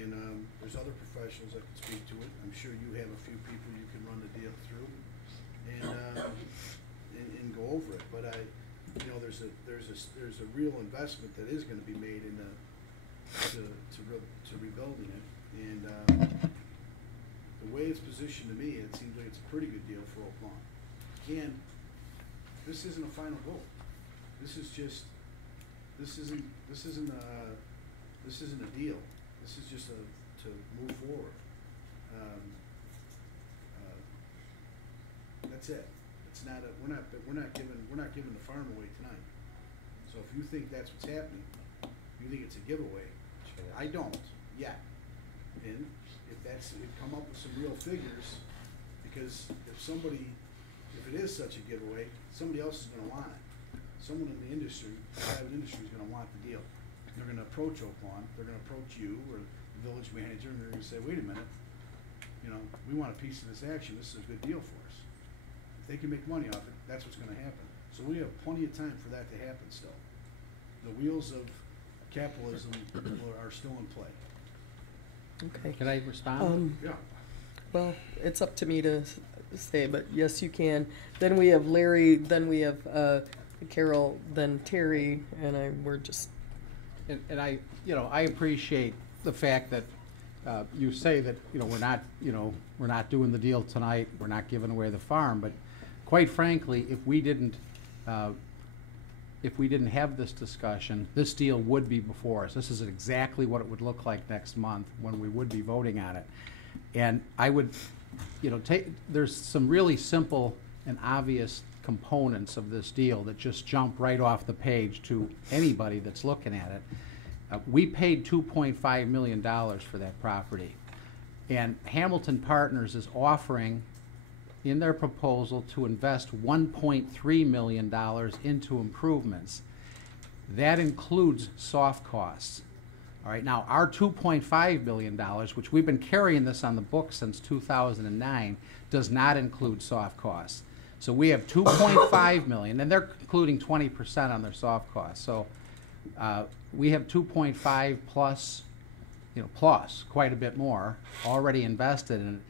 and, there's other professionals that can speak to it. I'm sure you have a few people you can run the deal through, and go over it. But there's a real investment that is gonna be made in to rebuilding it. And the way it's positioned to me, it seems like it's a pretty good deal for Oak Lawn. Again, this isn't a final vote. This isn't a deal. This is just to move forward. That's it. It's not we're not giving the farm away tonight. So if you think that's what's happening, you think it's a giveaway. I don't yet. And if come up with some real figures, because if it is such a giveaway, somebody else is gonna want it. Someone in the industry, private industry, is gonna want the deal. They're gonna approach Oak Lawn, they're gonna approach you or the village manager, and they're gonna say, wait a minute, we want a piece of this action, this is a good deal for us. If they can make money off it, that's what's gonna happen. So we have plenty of time for that to happen still. The wheels of capitalism are still in play. Okay. Can I respond? Yeah. Well, it's up to me to say, but yes, you can. Then we have Larry, then we have Carol, then Terry, and we're just... And I, I appreciate the fact that you say that, we're not doing the deal tonight, we're not giving away the farm, but quite frankly, if we didn't have this discussion, this deal would be before us. This is exactly what it would look like next month when we would be voting on it. And I would, there's some really simple and obvious components of this deal that just jump right off the page to anybody that's looking at it. We paid $2.5 million for that property, and Hamilton Partners is offering in their proposal to invest $1.3 million into improvements. That includes soft costs. All right, now our $2.5 million, which we've been carrying this on the books since 2009, does not include soft costs. So we have $2.5 million, and they're including 20% on their soft costs. So we have 2.5 plus, plus quite a bit more already invested in it.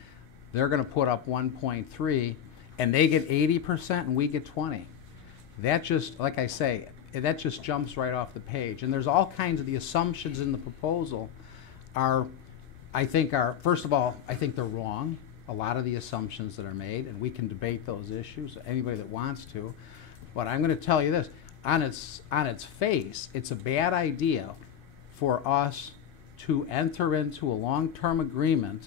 They're going to put up 1.3, and they get 80%, and we get 20. That just, like I say, that just jumps right off the page. And there's all kinds of the assumptions in the proposal first of all, I think they're wrong. A lot of the assumptions that are made, and we can debate those issues, anybody that wants to. But I'm going to tell you this, on its face, it's a bad idea for us to enter into a long-term agreement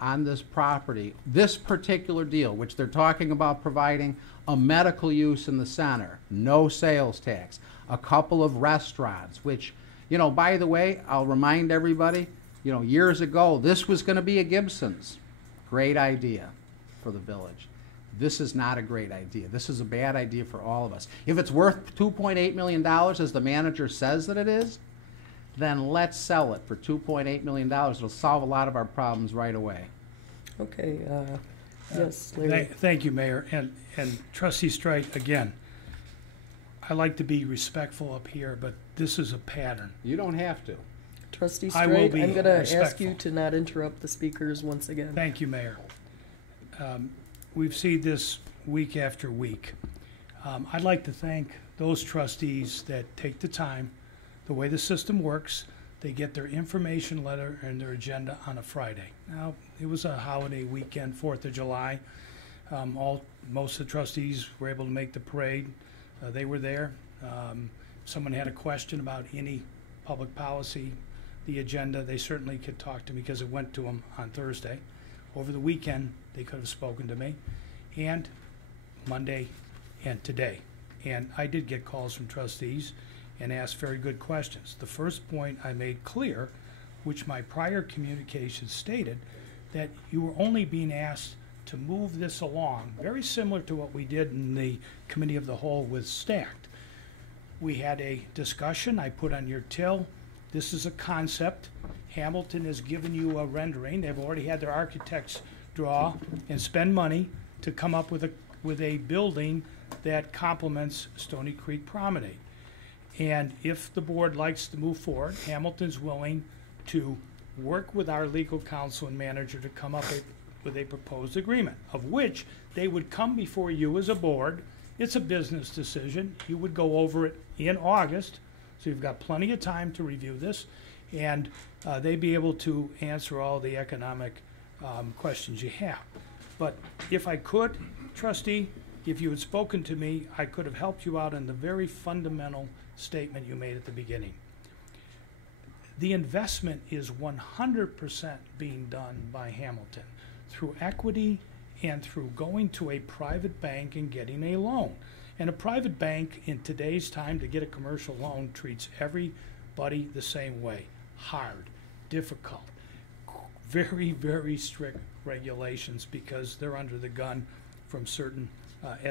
on this property, this particular deal, which they're talking about providing a medical use in the center, no sales tax, a couple of restaurants, which, by the way, I'll remind everybody, years ago, this was going to be a Gibson's. Great idea for the village. This is not a great idea. This is a bad idea for all of us. If it's worth $2.8 million, as the manager says that it is, then let's sell it for $2.8 million. It'll solve a lot of our problems right away. Okay. Yes, Larry. Thank you, Mayor. And Trustee Strite, again, I like to be respectful up here, but this is a pattern. You don't have to. Trustee I will Strite, be I'm going to ask respectful. you to not interrupt the speakers once again. Thank you, Mayor. We've seen this week after week. I'd like to thank those trustees that take the time. The way the system works, they get their information letter and their agenda on a Friday. Now, it was a holiday weekend, 4th of July. Most of the trustees were able to make the parade. They were there. Someone had a question about any public policy, the agenda, they certainly could talk to me because it went to them on Thursday. Over the weekend, they could have spoken to me, and Monday and today. And I did get calls from trustees and asked very good questions. The first point I made clear, which my prior communication stated, that you were only being asked to move this along, very similar to what we did in the Committee of the Whole with Stacked. We had a discussion, I put on your till, this is a concept. Hamilton has given you a rendering. They've already had their architects draw and spend money to come up with a building that complements Stony Creek Promenade. And if the board likes to move forward, Hamilton's willing to work with our legal counsel and manager to come up with a proposed agreement, of which they would come before you as a board. It's a business decision. You would go over it in August, so you've got plenty of time to review this, and they'd be able to answer all the economic questions you have. But if I could, trustee, if you had spoken to me, I could have helped you out in the very fundamental statement you made at the beginning. The investment is 100% being done by Hamilton through equity and through going to a private bank and getting a loan. And a private bank in today's time to get a commercial loan treats everybody the same way. Hard, difficult, very, very strict regulations because they're under the gun from certain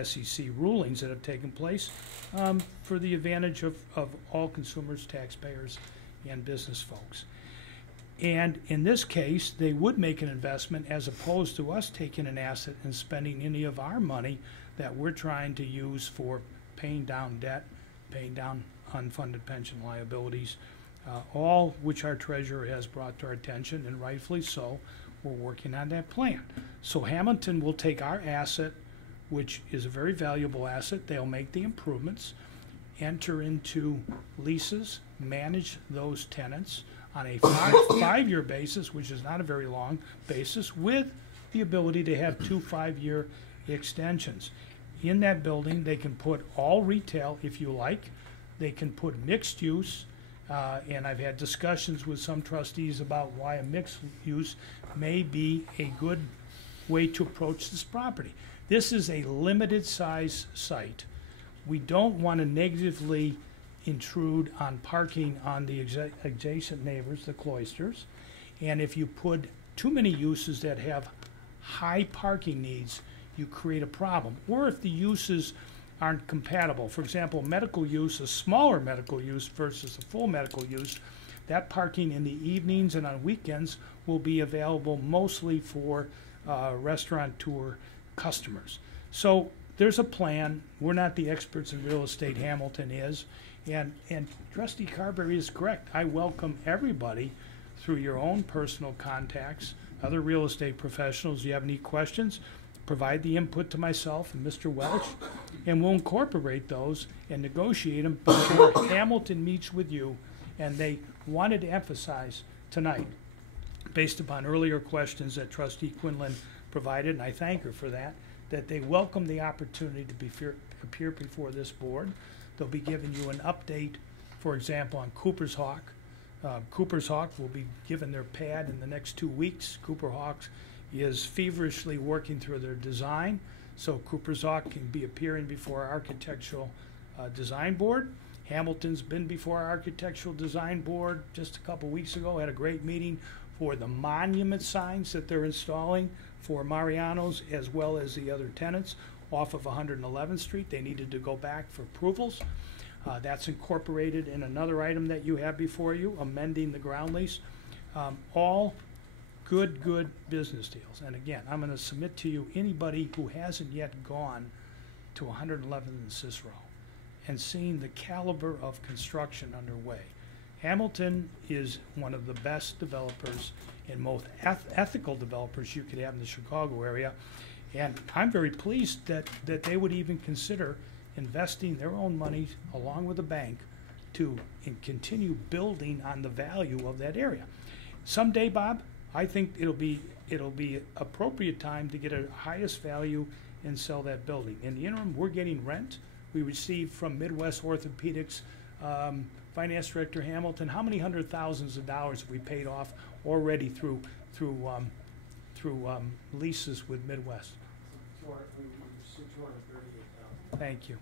SEC rulings that have taken place for the advantage of all consumers, taxpayers, and business folks. And in this case, they would make an investment as opposed to us taking an asset and spending any of our money that we're trying to use for paying down debt, paying down unfunded pension liabilities, all which our treasurer has brought to our attention, and rightfully so. We're working on that plan. So Hamilton will take our asset, which is a very valuable asset. They'll make the improvements, enter into leases, manage those tenants on a five-year basis, which is not a very long basis, with the ability to have 2 5-year extensions. In that building, they can put all retail if you like. They can put mixed use, and I've had discussions with some trustees about why a mixed use may be a good way to approach this property. This is a limited size site. We don't want to negatively intrude on parking on the adjacent neighbors, the Cloisters. And if you put too many uses that have high parking needs, you create a problem. Or if the uses aren't compatible. For example, medical use, a smaller medical use versus a full medical use, that parking in the evenings and on weekends will be available mostly for restaurateur customers. So there's a plan. We're not the experts in real estate, Hamilton is. And Trustee Carberry is correct. I welcome everybody through your own personal contacts, other real estate professionals. If you have any questions, provide the input to myself and Mr. Welch, and we'll incorporate those and negotiate them before Hamilton meets with you. And they wanted to emphasize tonight, based upon earlier questions that Trustee Quinlan provided, and I thank her for that, that they welcome the opportunity to appear before this board. They'll be giving you an update, for example, on Cooper's Hawk. Cooper's Hawk will be given their pad in the next 2 weeks. Cooper Hawk is feverishly working through their design, so Cooper's Hawk can be appearing before our architectural design board. Hamilton's been before our architectural design board just a couple weeks ago, had a great meeting for the monument signs that they're installing for Mariano's as well as the other tenants off of 111th Street. They needed to go back for approvals. That's incorporated in another item that you have before you, amending the ground lease. All good business deals. And again, I'm going to submit to you anybody who hasn't yet gone to 111th and Cicero and seen the caliber of construction underway. Hamilton is one of the best developers and most ethical developers you could have in the Chicago area. And I'm very pleased that they would even consider investing their own money along with the bank to continue building on the value of that area. Someday, Bob, I think it'll be appropriate time to get a highest value and sell that building. In the interim, we're getting rent. We received from Midwest Orthopedics, Finance Director Hamilton, how many hundred thousands of dollars have we paid off already through leases with Midwest? Thank you.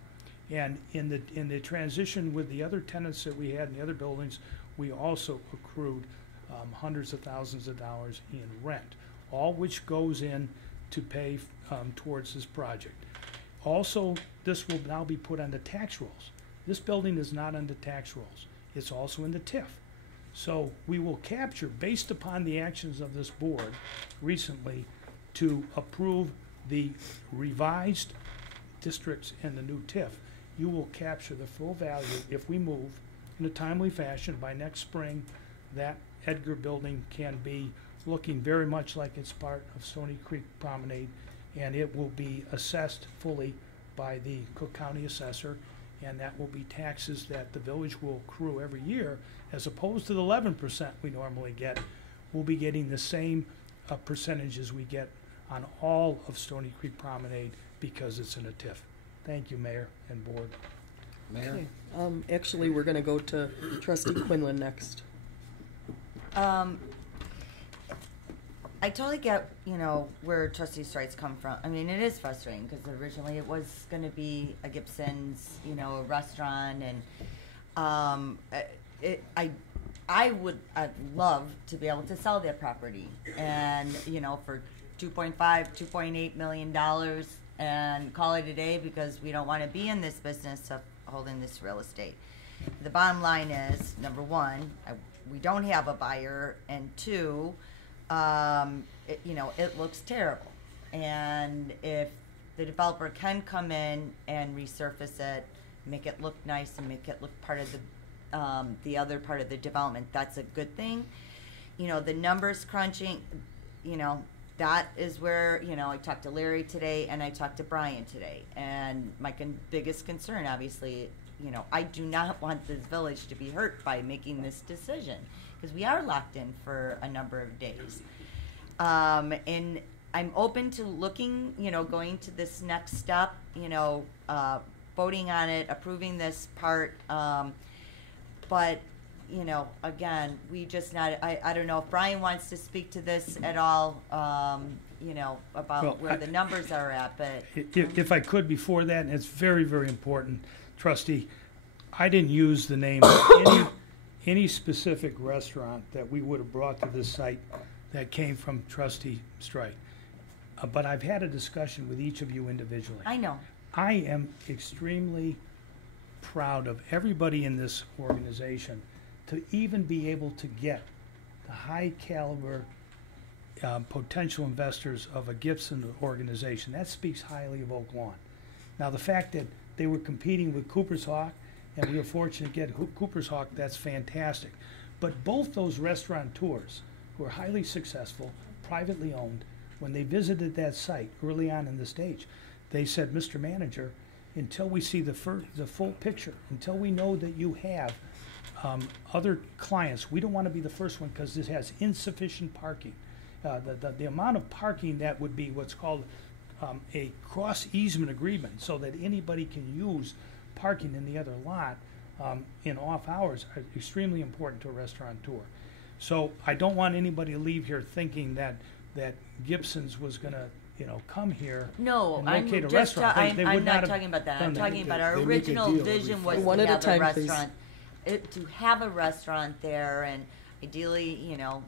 And in the transition with the other tenants that we had in the other buildings, we also accrued hundreds of thousands of dollars in rent, all which goes in to pay towards this project. Also, this will now be put on the tax rolls. This building is not on the tax rolls. It's also in the TIF. So we will capture, based upon the actions of this board recently, to approve the revised districts and the new TIF. You will capture the full value if we move in a timely fashion. By next spring, that Edgar building can be looking very much like it's part of Stony Creek Promenade, and it will be assessed fully by the Cook County assessor, and that will be taxes that the village will accrue every year, as opposed to the 11% we normally get. We'll be getting the same percentages we get on all of Stony Creek Promenade because it's in a TIF. Thank you, Mayor and Board. Mayor? Okay. Actually, we're going to go to Trustee Quinlan next. I totally get, where Trustee Strides come from. I mean, it is frustrating because originally it was going to be a Gibson's, a restaurant, and I'd love to be able to sell that property, and for $2.5, $2.8 million, and call it a day because we don't want to be in this business of holding this real estate. The bottom line is, number one, we don't have a buyer, and two, it looks terrible. And if the developer can come in and resurface it, make it look nice, and make it look part of the other part of the development, that's a good thing. The numbers crunching, that is where, you know, I talked to Larry today and I talked to Brian today. And my biggest concern, obviously, you know, I do not want this village to be hurt by making this decision, because we are locked in for a number of days. And I'm open to looking, you know, going to this next step, you know, voting on it, approving this part. But, you know, again, we just not, I don't know if Brian wants to speak to this at all, you know, about where the numbers are at, but. If I could before that, and it's very, very important, Trustee, I didn't use the name of any specific restaurant that we would have brought to this site that came from Trustee Strike. But I've had a discussion with each of you individually. I know. I am extremely proud of everybody in this organization to even be able to get the high caliber potential investors of a Gibson organization. That speaks highly of Oak Lawn. Now, the fact that they were competing with Cooper's Hawk, and we were fortunate to get Cooper's Hawk, that's fantastic. But both those restaurateurs who are highly successful, privately owned, when they visited that site early on in the stage, they said, Mr. Manager, until we see the full picture, until we know that you have other clients, we don't want to be the first one because this has insufficient parking. The amount of parking that would be what's called a cross easement agreement, so that anybody can use parking in the other lot in off hours, are extremely important to a restaurateur. So I don't want anybody to leave here thinking that Gibson's was going to, you know, come here and locate a restaurant. I'm not talking about that. I'm talking about our original vision was to have a restaurant. To have a restaurant there, and ideally, you know,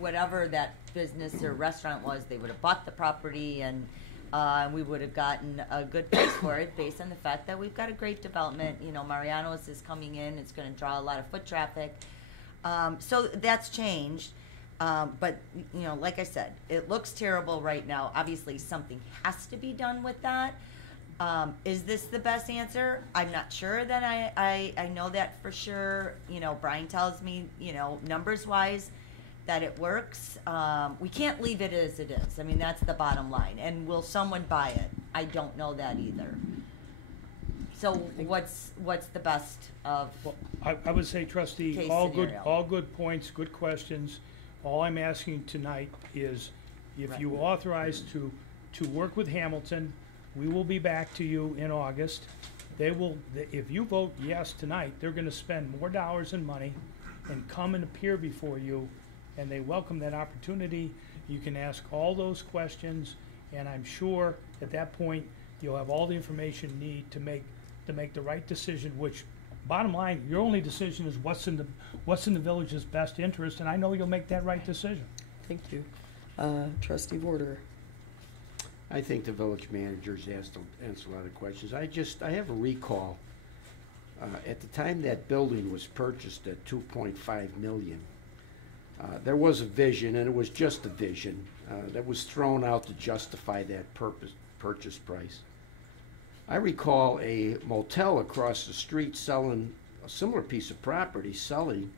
whatever that business or restaurant was, they would have bought the property, and we would have gotten a good price for it based on the fact that we've got a great development. You know, Mariano's is coming in. It's going to draw a lot of foot traffic. So that's changed. But, you know, like I said, it looks terrible right now. Obviously, something has to be done with that. Is this the best answer? I'm not sure that I know that for sure. You know, Brian tells me, you know, numbers-wise, that it works. We can't leave it as it is. I mean, that's the bottom line. And will someone buy it? I don't know that either. So what's the best of? Well, I would say, Trustee, all good points, good questions. All I'm asking tonight is if you authorize to work with Hamilton, we will be back to you in August. They will, if you vote yes tonight, they're going to spend more dollars and money and come and appear before you, and they welcome that opportunity. You can ask all those questions, and I'm sure at that point you'll have all the information you need to make the right decision. Which, bottom line, your only decision is what's in the village's best interest, and I know you'll make that right decision. Thank you, Trustee Vorder. I think the village managers answered a lot of questions. I have a recall. At the time that building was purchased at $2.5 million, there was a vision, and it was just a vision, that was thrown out to justify that purchase price. I recall a motel across the street selling a similar piece of property, selling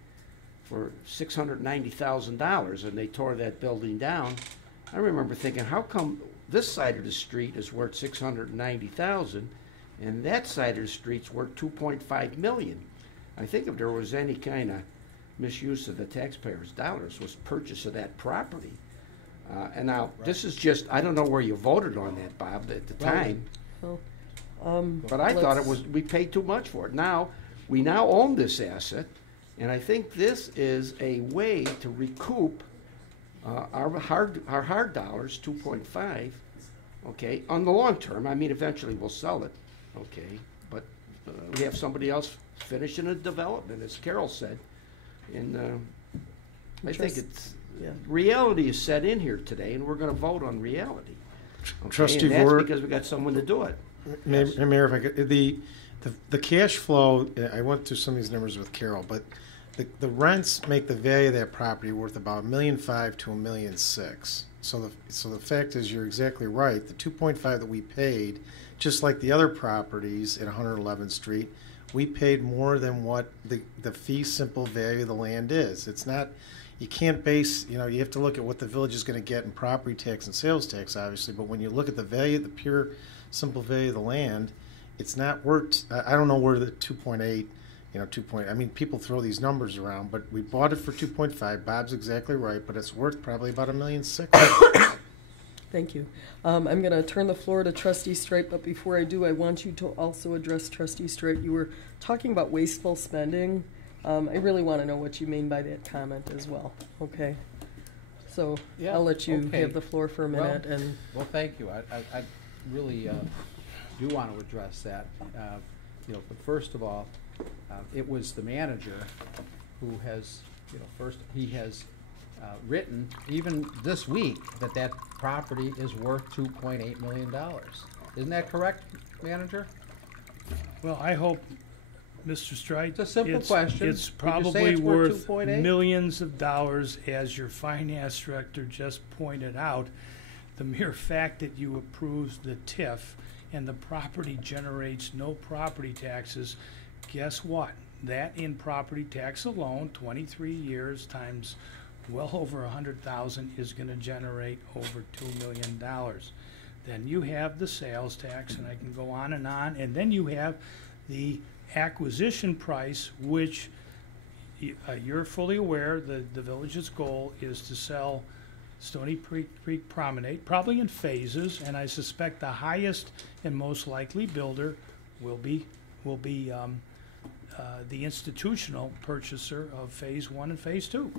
for $690,000, and they tore that building down. I remember thinking, how come this side of the street is worth $690,000 and that side of the street's worth $2.5 million? I think if there was any kind of misuse of the taxpayers' dollars, was purchase of that property. And now, this is just, I don't know where you voted on that, Bob, at the time. Well, but I thought we paid too much for it. Now, we now own this asset, and I think this is a way to recoup our hard dollars, 2.5, okay, on the long term. I mean, eventually we'll sell it, okay, but we have somebody else finishing the development, as Carol said, and I think it's reality is set in here today, and we're going to vote on reality. Okay? Trustee and that's Vort, because we got someone to do it. Mayor, if I could, the cash flow. I went through some of these numbers with Carol, but the rents make the value of that property worth about $1.5 million to $1.6 million. So the fact is, you're exactly right. The 2.5 that we paid, just like the other properties at 111th Street, we paid more than what the fee simple value of the land is. It's not, you can't base, you have to look at what the village is going to get in property tax and sales tax, obviously, but when you look at the value, the pure, simple value of the land, it's not worth, I don't know where the 2.8, I mean, people throw these numbers around, but we bought it for 2.5. Bob's exactly right, but it's worth probably about $1.6 million. Thank you. I'm going to turn the floor to Trustee Straight, but before I do, I want you to also address Trustee Straight. You were talking about wasteful spending. I really want to know what you mean by that comment as well. Okay. So Yeah, I'll let you okay. have the floor for a minute. Well, thank you. I really do want to address that. But first of all, it was the manager who has, first he has written even this week that property is worth $2.8 million. Isn't that correct, manager? Well, I hope, Mr. Strite, It's a simple question. It's Would you say probably it's worth worth 2.8? millions of dollars, as your finance director just pointed out. The mere fact that you approve the TIF and the property generates no property taxes, guess what? That in property tax alone, 23 years times well over 100,000 is going to generate over $2 million. Then you have the sales tax, and I can go on, and then you have the acquisition price, which you're fully aware the village's goal is to sell Stony Creek Promenade, probably in phases, and I suspect the highest and most likely builder will be the institutional purchaser of Phase 1 and Phase 2.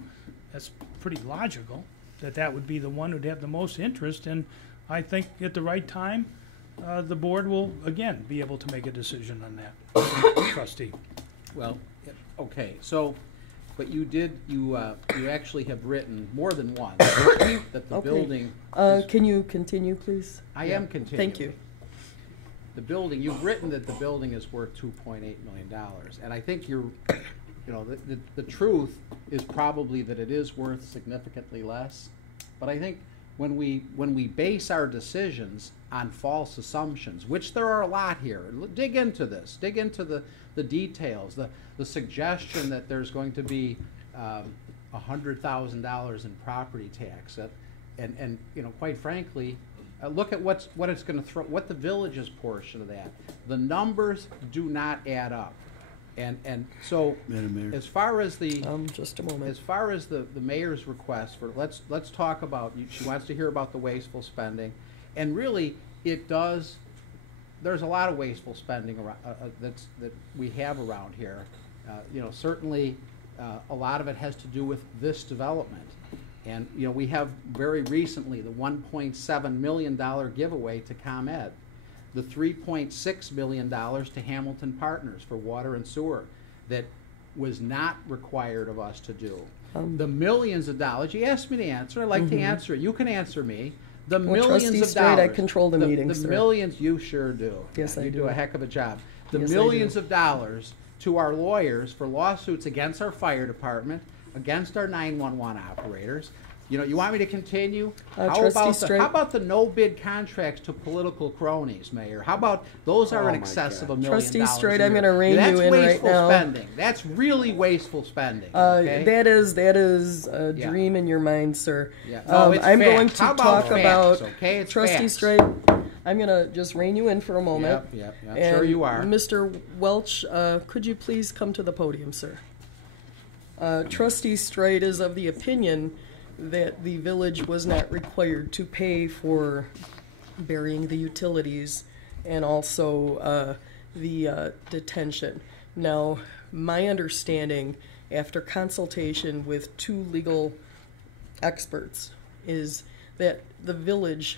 That's pretty logical that would be the one who'd have the most interest, and I think at the right time, the board will, again, be able to make a decision on that. Trustee. Well, okay, so, but you actually have written more than once that the building. Can you continue, please? I am continuing. Thank you. The building, you've written that the building is worth $2.8 million, and I think the truth is probably that it is worth significantly less. But I think when we base our decisions on false assumptions, which there are a lot here, dig into this, dig into the details, the suggestion that there's going to be $100,000 in property tax, and quite frankly, look at what it's going to throw, what the village's portion of that. The numbers do not add up. And so, as far as the just a moment. As far as the mayor's request for let's talk about. She wants to hear about the wasteful spending, and really it does. There's a lot of wasteful spending around, that we have around here. Certainly, a lot of it has to do with this development, and we have very recently the $1.7 million giveaway to ComEd. The $3.6 million to Hamilton Partners for water and sewer that was not required of us to do. The millions of dollars, you asked me to answer, I'd like to answer it. You can answer me. The millions Trustee of Straight, dollars. I control the meeting, sir. Millions, you sure do. Yes, I You do. do a heck of a job. The Yes, I millions do. of dollars to our lawyers for lawsuits against our fire department, against our 911 operators. You want me to continue? How about the no bid contracts to political cronies, Mayor? How about those are in excess of $1 million? Trustee Straight, I'm going to rein you in right now. That's wasteful spending. That's really wasteful spending. Okay? That is a dream in your mind, sir. Yeah. No, it's I'm facts. going to How about talk facts, about okay? It's Trustee facts. Straight. I'm going to just rein you in for a moment. Yep. And Sure you are. Mr. Welch, could you please come to the podium, sir? Trustee Straight is of the opinion that the village was not required to pay for burying the utilities and also the detention. Now, my understanding, after consultation with two legal experts, is that the village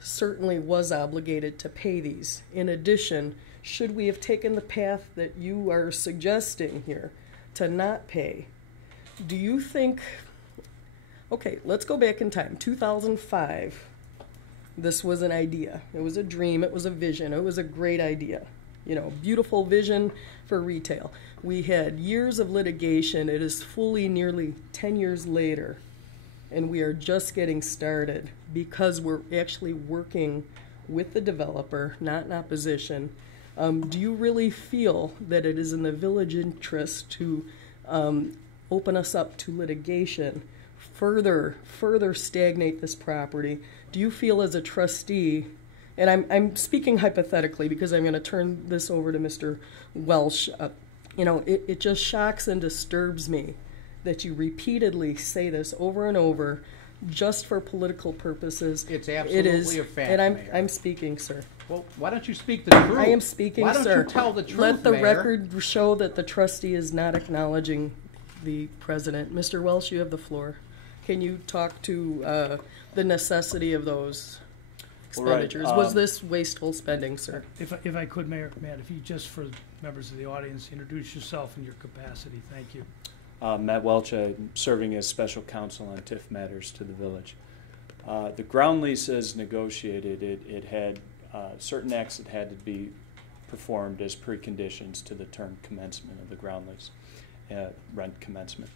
certainly was obligated to pay these. In addition, should we have taken the path that you are suggesting here to not pay, do you think... Okay, let's go back in time. 2005, this was an idea. It was a dream. It was a vision. It was a great idea. Beautiful vision for retail. We had years of litigation. It is fully nearly 10 years later, and we are just getting started because we're actually working with the developer, not in opposition. Do you really feel that it is in the village interest to open us up to litigation, further stagnate this property, do you feel as a trustee, and I'm speaking hypothetically because I'm going to turn this over to Mr. Welsh, it just shocks and disturbs me that you repeatedly say this over and over just for political purposes. It's absolutely a fact, and Mayor. I'm speaking, sir. Well, why don't you speak the truth? I am speaking, sir. Why don't you tell the truth, Let the Mayor? record show that the trustee is not acknowledging the president. Mr. Welsh, you have the floor. Can you talk to the necessity of those expenditures? Right, Was this wasteful spending, sir? If I could, Matt, if you just for members of the audience, introduce yourself and your capacity. Thank you. Matt Welch, I'm serving as special counsel on TIF matters to the village. The ground lease as negotiated, it had certain acts that had to be performed as preconditions to the term commencement of the ground lease, rent commencement.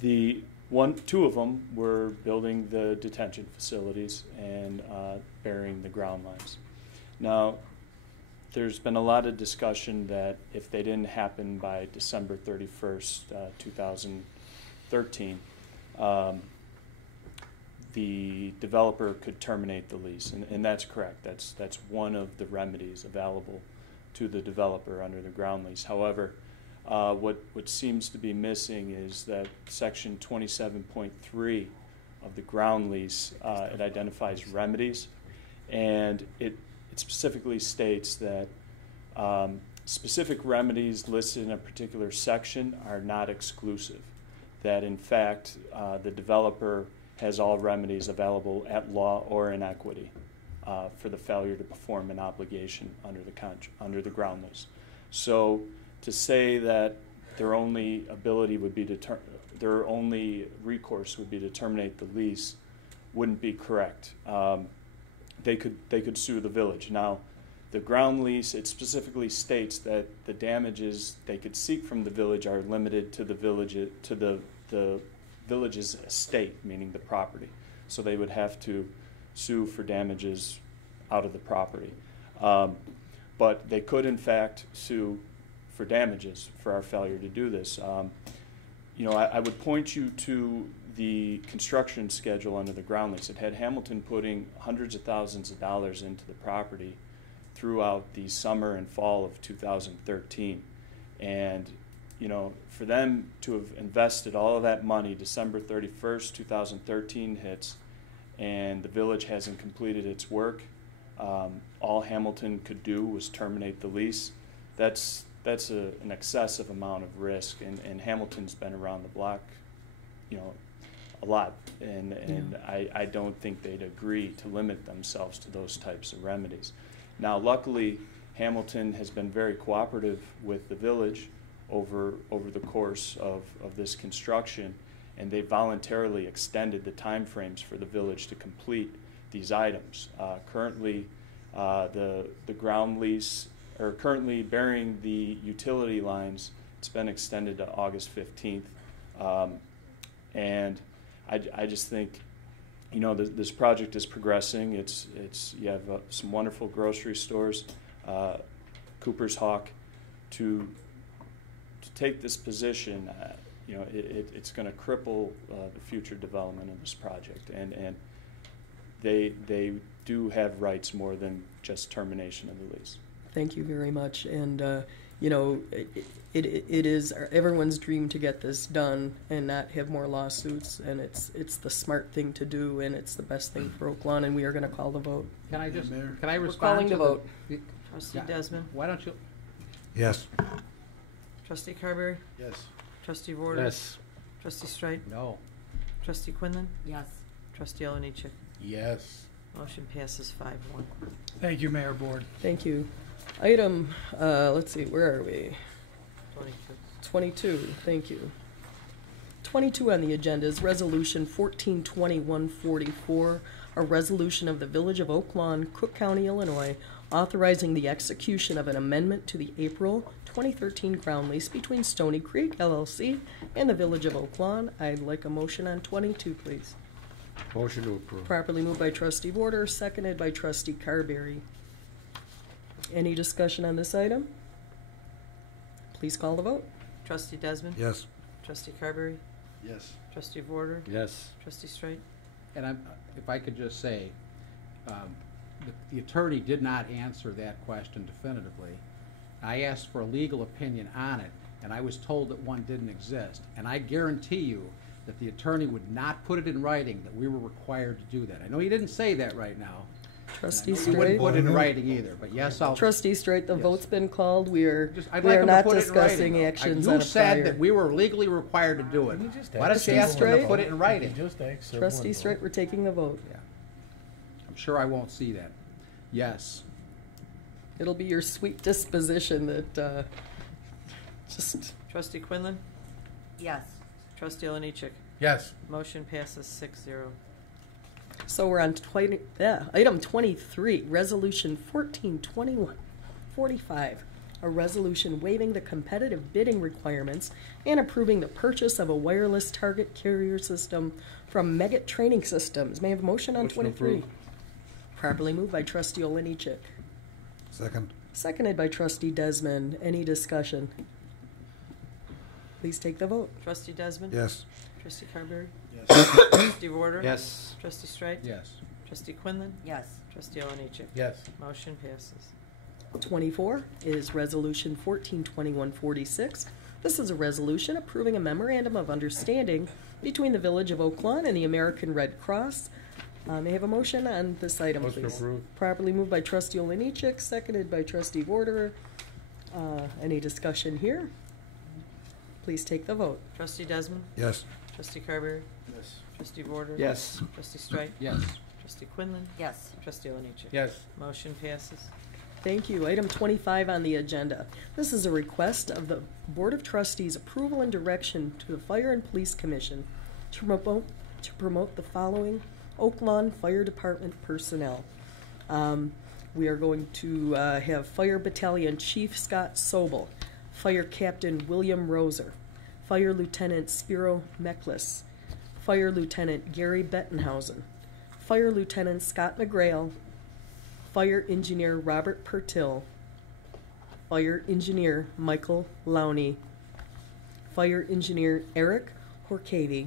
Two of them were building the detention facilities and burying the ground lines. Now, there's been a lot of discussion that if they didn't happen by December 31st, 2013, the developer could terminate the lease, and that's correct. That's one of the remedies available to the developer under the ground lease. However, what seems to be missing is that section 27.3 of the ground lease, it identifies remedies, and it specifically states that specific remedies listed in a particular section are not exclusive, that in fact the developer has all remedies available at law or in equity for the failure to perform an obligation under the ground lease. So to say that their only ability would be their only recourse would be to terminate the lease wouldn't be correct. They could sue the village. Now, the ground lease, it specifically states that the damages they could seek from the village are limited to the village's estate, meaning the property. So they would have to sue for damages out of the property. But they could, in fact, sue for damages for our failure to do this. I would point you to the construction schedule under the ground lease. It had Hamilton putting hundreds of thousands of dollars into the property throughout the summer and fall of 2013. And, for them to have invested all of that money, December 31st, 2013 hits, and the village hasn't completed its work, all Hamilton could do was terminate the lease. That's an excessive amount of risk, and Hamilton's been around the block, a lot, and I don't think they'd agree to limit themselves to those types of remedies. Now, luckily, Hamilton has been very cooperative with the village over the course of this construction, and they voluntarily extended the time frames for the village to complete these items. Currently, the ground lease, or currently burying the utility lines, it's been extended to August 15th. And I just think, this project is progressing. You have some wonderful grocery stores, Cooper's Hawk, to take this position. It's going to cripple the future development of this project, and they do have rights more than just termination of the lease. Thank you very much. And, it is everyone's dream to get this done and not have more lawsuits. And it's the smart thing to do, and it's the best thing for Oak Lawn, and we are going to call the vote. Can I We're respond calling to the vote. Trustee Desmond? Why don't you? Yes. Trustee Carberry? Yes. Trustee Vorder? Yes. Trustee Strite? No. Trustee Quinlan? Yes. Trustee Oliniechek? Yes. Motion passes 5-1. Thank you, Mayor Board. Thank you. Item, let's see, where are we? 22. 22, thank you. 22 on the agenda is Resolution 142144, a resolution of the Village of Oak Lawn, Cook County, Illinois, authorizing the execution of an amendment to the April 2013 ground lease between Stony Creek LLC and the Village of Oak Lawn. I'd like a motion on 22, please. Motion to approve. Properly moved by Trustee Vorder, seconded by Trustee Carberry. Any discussion on this item? Please call the vote. Trustee Desmond? Yes. Trustee Carberry? Yes. Trustee Vorder? Yes. Trustee Straight? And if I could just say, the attorney did not answer that question definitively. I asked for a legal opinion on it, and I was told that one didn't exist. And I guarantee you that the attorney would not put it in writing that we were required to do that. I know he didn't say that right now. Trustee He wouldn't Straight? put it in writing either, but yes, I'll. Trustee Straight, the vote's been called. We are I'd we like are him to not put it in writing, discussing though. actions You on a said prior. that we were legally required to do it. Why don't you Trustee ask him to Straight? put it in writing? Trustee Straight, we're taking the vote. Yeah. I'm sure I won't see that. Yes. It'll be your sweet disposition that just. Trustee Quinlan? Yes. Trustee Oliniechek? Yes. Motion passes 6-0. So we're on item 23, Resolution 142145, a resolution waiving the competitive bidding requirements and approving the purchase of a wireless target carrier system from Megget Training Systems. May I have a motion on Motion 23? approved. Properly moved by Trustee Oliniechek. Second. Seconded by Trustee Desmond. Any discussion? Please take the vote. Trustee Desmond? Yes. Trustee Carberry? Yes. Trustee Vorder? Yes. Trustee Straight? Yes. Trustee Quinlan? Yes. Trustee Oliniechek? Yes. Motion passes. 24 is Resolution 142146. This is a resolution approving a memorandum of understanding between the Village of Oak Lawn and the American Red Cross. May I have a motion on this item, Motion please? approved. Properly moved by Trustee Oliniechek, seconded by Trustee Vorder. Any discussion here? Please take the vote. Trustee Desmond? Yes. Trustee Carberry? Yes. Trustee Vorder? Yes. Trustee Straight? Yes. Trustee Quinlan? Yes. Trustee Oliniechek? Yes. Motion passes. Thank you. Item 25 on the agenda. This is a request of the Board of Trustees approval and direction to the Fire and Police Commission to promote the following Oak Lawn Fire Department personnel. We are going to have Fire Battalion Chief Scott Sobel, Fire Captain William Roser, Fire Lieutenant Spiro Meklis, Fire Lieutenant Gary Bettenhausen, Fire Lieutenant Scott McGrail, Fire Engineer Robert Pertill, Fire Engineer Michael Lowney, Fire Engineer Eric Horkavy,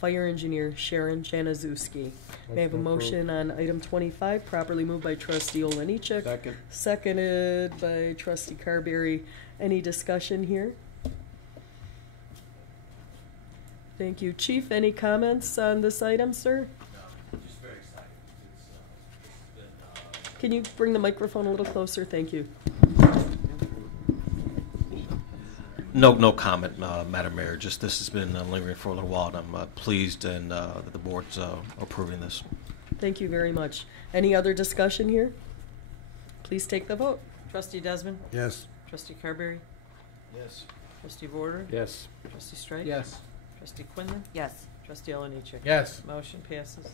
Fire Engineer Sharon Januszewski. May I have a motion on item 25, properly moved by Trustee Oliniechek. Second. Seconded by Trustee Carberry. Any discussion here? Thank you. Chief, any comments on this item, sir? Just very excited. It's been, Can you bring the microphone a little closer? Thank you. No comment, Madam Mayor. Just this has been lingering for a little while, and I'm pleased and that the board's approving this. Thank you very much. Any other discussion here? Please take the vote. Trustee Desmond? Yes. Trustee Carberry? Yes. Trustee Vorder? Yes. Trustee Straight? Yes. Trustee Quinlan? Yes. Trustee Oliniechek? Yes. Motion passes.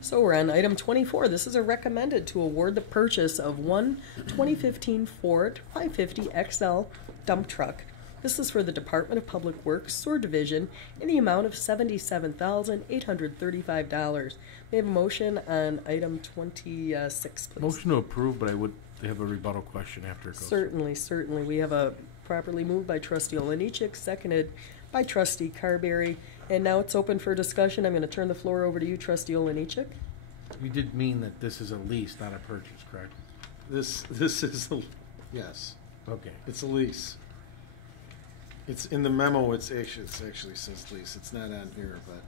So we're on item 24. This is a recommended to award the purchase of one 2015 Ford 550 XL dump truck. This is for the Department of Public Works Sewer Division in the amount of $77,835. May I have a motion on item 26, please? Motion to approve, but I would have a rebuttal question after it goes. Certainly, certainly. We have a properly moved by Trustee Oliniechek, seconded by Trustee Carberry. And now it's open for discussion. I'm going to turn the floor over to you, Trustee Oliniechek. You did mean that this is a lease, not a purchase, correct? This is a, yes, Okay. it's a lease. It's in the memo, it actually says lease. It's not on here, but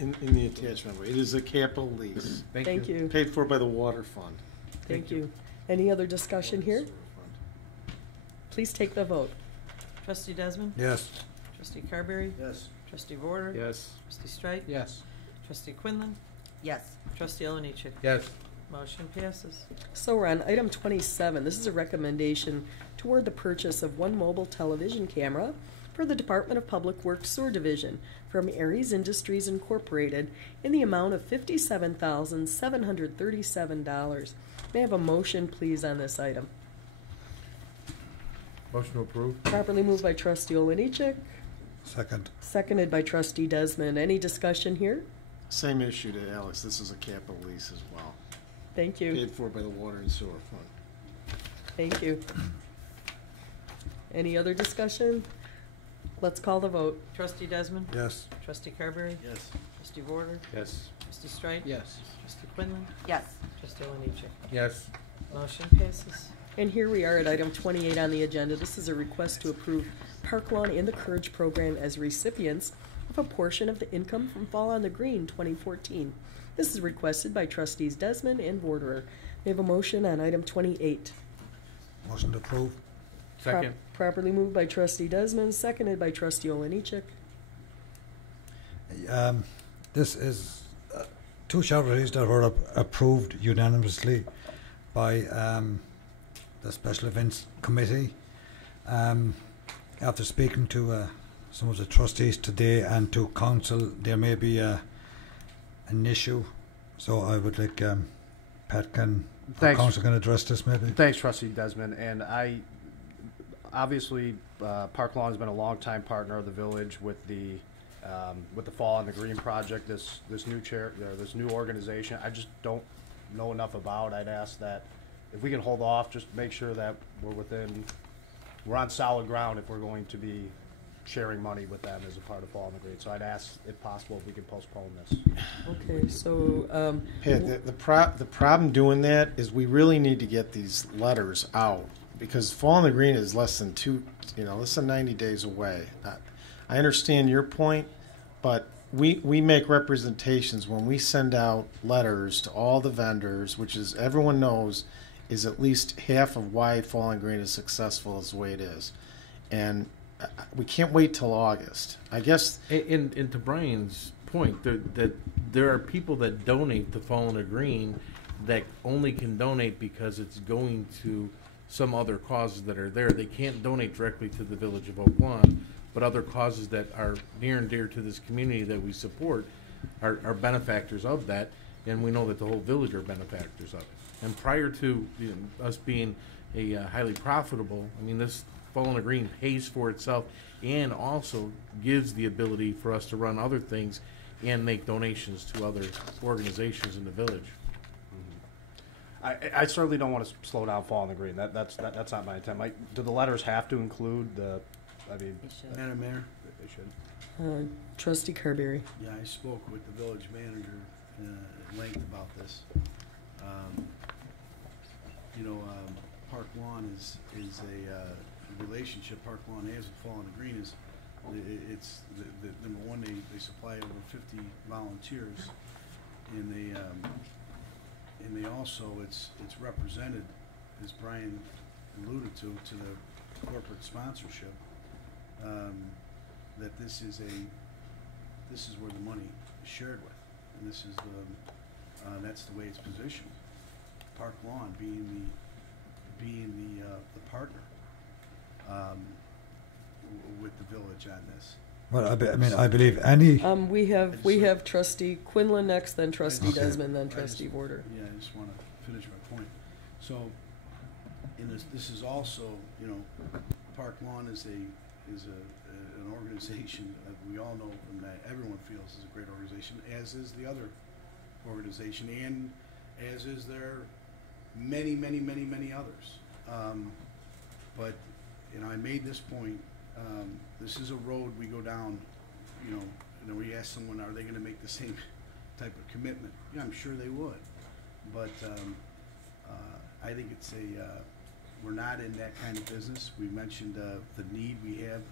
in the attached memo, it is a capital lease. Thank you. Paid for by the water fund. Thank you. Any other discussion here? Please take the vote. Trustee Desmond? Yes. Trustee Carberry? Yes. Trustee Vorder? Yes. Trustee Straight? Yes. Trustee Quinlan? Yes. Trustee Oliniechek? Yes. Motion passes. So we're on item 27. This is a recommendation toward the purchase of one mobile television camera for the Department of Public Works Sewer Division from Aries Industries Incorporated in the amount of $57,737. May I have a motion, please, on this item? Motion to approve. Properly moved by Trustee Oliniechek, Second. seconded by Trustee Desmond. Any discussion here? Same issue to Alex. This is a capital lease as well. Thank you. Paid for by the water and sewer fund. Thank you. Any other discussion? Let's call the vote. Trustee Desmond? Yes. Trustee Carberry? Yes. Trustee Warder? Yes. Trustee Strike? Yes. Trustee Quinlan? Yes. Trustee Oliniechek? Yes. Motion passes. And here we are at item 28 on the agenda. This is a request to approve Park Lawn in the Courage program as recipients of a portion of the income from Fall on the Green 2014. This is requested by Trustees Desmond and Borderer. We have a motion on item 28. Motion to approve. Second. Properly moved by Trustee Desmond, seconded by Trustee Oliniechek. This is two charities that were approved unanimously by the Special Events Committee. After speaking to some of the trustees today and to council, there may be an issue. So I would like Pat can, or council can address this maybe. Thanks, Trustee Desmond. And obviously, Park Lawn has been a longtime partner of the village with the Fall on the Green project. This new organization, I just don't know enough about. I'd ask that if we can hold off, just make sure that we're on solid ground if we're going to be sharing money with them as a part of Fall on the Green. So I'd ask, if possible, if we can postpone this. Okay, so Pat, the problem doing that is we really need to get these letters out, because Fall on the Green is less than 90 days away. I understand your point, but we make representations when we send out letters to all the vendors, which is everyone knows is at least half of why Fall on Green is successful as the way it is, and we can't wait till August. I guess. And to Brian's point, that there are people that donate to Fall on the Green that only can donate because it's going to some other causes that are there. They can't donate directly to the Village of Oak Lawn, but other causes that are near and dear to this community that we support are benefactors of that, and we know that the whole village are benefactors of it. And prior to us being a highly profitable, I mean, this Fall on the Green pays for itself and also gives the ability for us to run other things and make donations to other organizations in the village. I certainly don't want to slow down Fall on the Green. That's not my intent. Do the letters have to include the? I mean, Madam Mayor, they should. Trustee Carberry. Yeah, I spoke with the village manager at length about this. Park Lawn is a relationship Park Lawn has with Fall on the Green is it's the number one, they supply over 50 volunteers, and they also it's represented, as Brian alluded to the corporate sponsorship, that this is where the money is shared with, and this is that's the way it's positioned. Park Lawn being the partner with the village on this. Well, I believe any. We have Trustee Quinlan next, then Trustee Desmond, then Trustee Warder. Yeah, I just want to finish my point. So, this is also, Park Lawn is an organization that we all know and that everyone feels is a great organization, as is the other organization, and as is there many others. But I made this point. This is a road we go down. And we ask someone, are they going to make the same type of commitment? Yeah, I'm sure they would. But I think it's we're not in that kind of business. We mentioned the need we have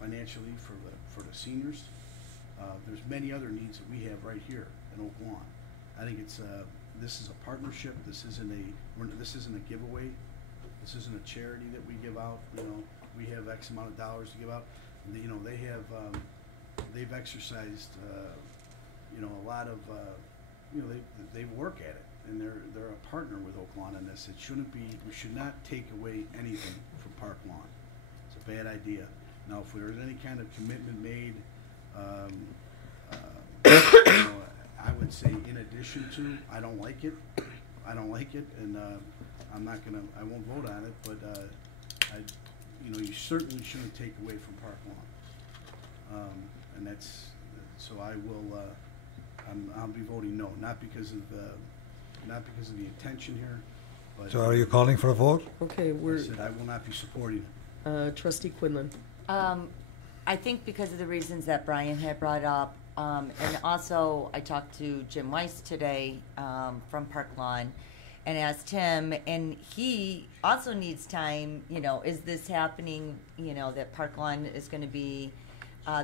financially for the seniors. There's many other needs that we have right here in Oak Lawn. I think it's this is a partnership. This isn't a giveaway. This isn't a charity that we give out. We have X amount of dollars to give out. They have they've exercised a lot of they work at it, and they're a partner with Oak Lawn on this. It shouldn't be. We should not take away anything from Park Lawn. It's a bad idea. Now, if there's any kind of commitment made, I would say in addition to, I don't like it, and I won't vote on it, but you certainly shouldn't take away from Park Lawn, and that's, so I will, I'll be voting no, not because of the intention here, but. So are you calling for a vote? Okay, I said I will not be supporting it. Trustee Quinlan. I think because of the reasons that Brian had brought up, and also I talked to Jim Weiss today from Park Lawn and asked him, and he also needs time, you know, is this happening, you know, that Park Lawn is going to be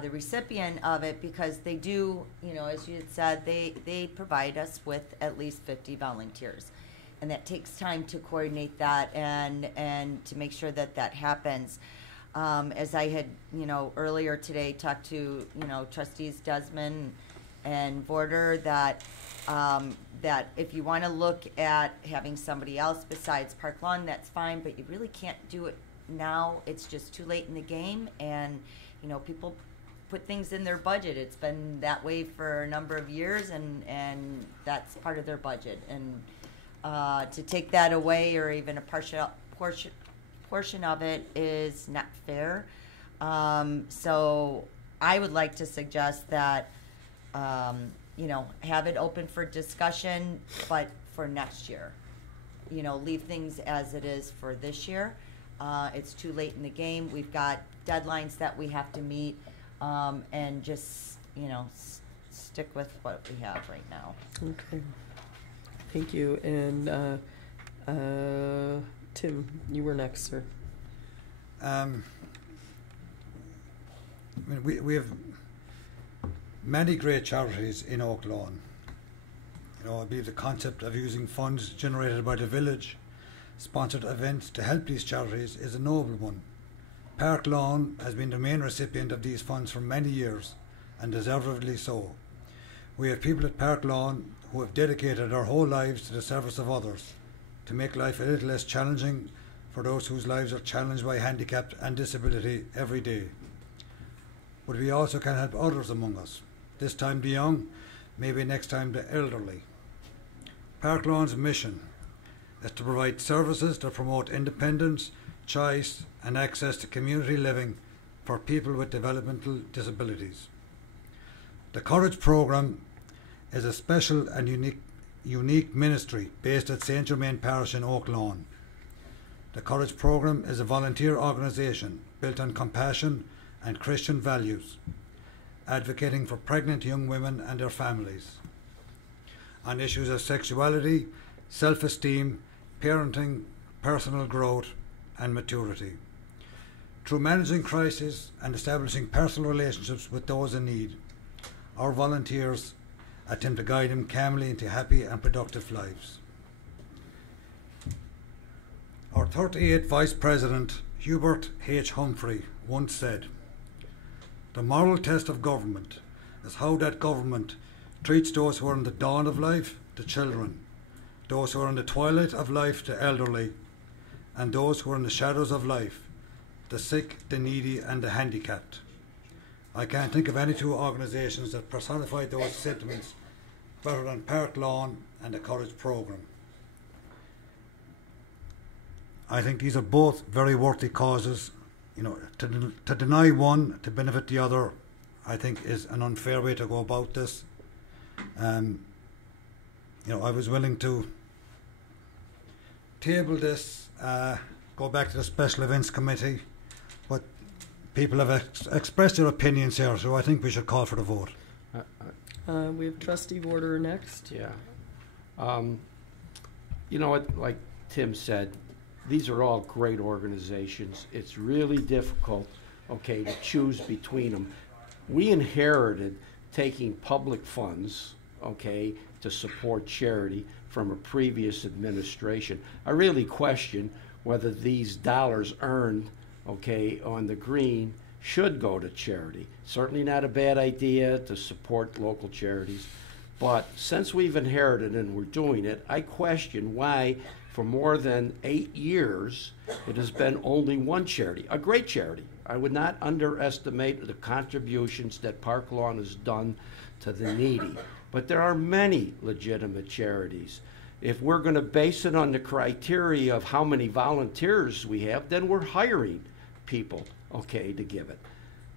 the recipient of it, because they do, you know, as you had said, they provide us with at least 50 volunteers. And that takes time to coordinate that and to make sure that that happens. As I had, you know, earlier today talked to, you know, Trustees Desmond and Vorder, that that if you want to look at having somebody else besides Park Lawn, that's fine, but you really can't do it now. It's just too late in the game, and, you know, people put things in their budget. It's been that way for a number of years, and that's part of their budget. And to take that away, or even a portion of it, is not fair. So I would like to suggest that, you know, have it open for discussion, but for next year. You know, leave things as it is for this year. It's too late in the game. We've got deadlines that we have to meet, and just, you know, stick with what we have right now. Okay. Thank you. And Tim, you were next, sir. I mean, we have many great charities in Oak Lawn. You know, I believe the concept of using funds generated by the village sponsored events to help these charities is a noble one. Park Lawn has been the main recipient of these funds for many years, and deservedly so. We have people at Park Lawn who have dedicated their whole lives to the service of others, to make life a little less challenging for those whose lives are challenged by handicap and disability every day. But we also can help others among us, this time the young, maybe next time the elderly. Park Lawn's mission is to provide services that promote independence, choice and access to community living for people with developmental disabilities. The Courage Programme is a special and unique ministry based at St. Germain Parish in Oak Lawn. The Courage Programme is a volunteer organisation built on compassion and Christian values, advocating for pregnant young women and their families, on issues of sexuality, self-esteem, parenting, personal growth and maturity. Through managing crises and establishing personal relationships with those in need, our volunteers attempt to guide them calmly into happy and productive lives. Our 38th Vice President, Hubert H. Humphrey, once said, "The moral test of government is how that government treats those who are in the dawn of life, the children, those who are in the twilight of life, the elderly, and those who are in the shadows of life, the sick, the needy, and the handicapped." I can't think of any two organisations that personify those sentiments better than Park Lawn and the Courage Programme. I think these are both very worthy causes. You know, to deny one to benefit the other, I think, is an unfair way to go about this. You know, I was willing to table this, go back to the Special Events Committee, but people have expressed their opinions here, so I think we should call for the vote. We have Trustee Vorder next. Yeah. You know what, like Tim said, these are all great organizations. It's really difficult, okay, to choose between them. We inherited taking public funds, okay, to support charity from a previous administration. I really question whether these dollars earned, okay, on the green should go to charity. Certainly not a bad idea to support local charities, but since we've inherited and we're doing it, I question why for more than 8 years it has been only one charity, a great charity. I would not underestimate the contributions that Park Lawn has done to the needy, but there are many legitimate charities. If we're going to base it on the criteria of how many volunteers we have, then we're hiring people, okay, to give it.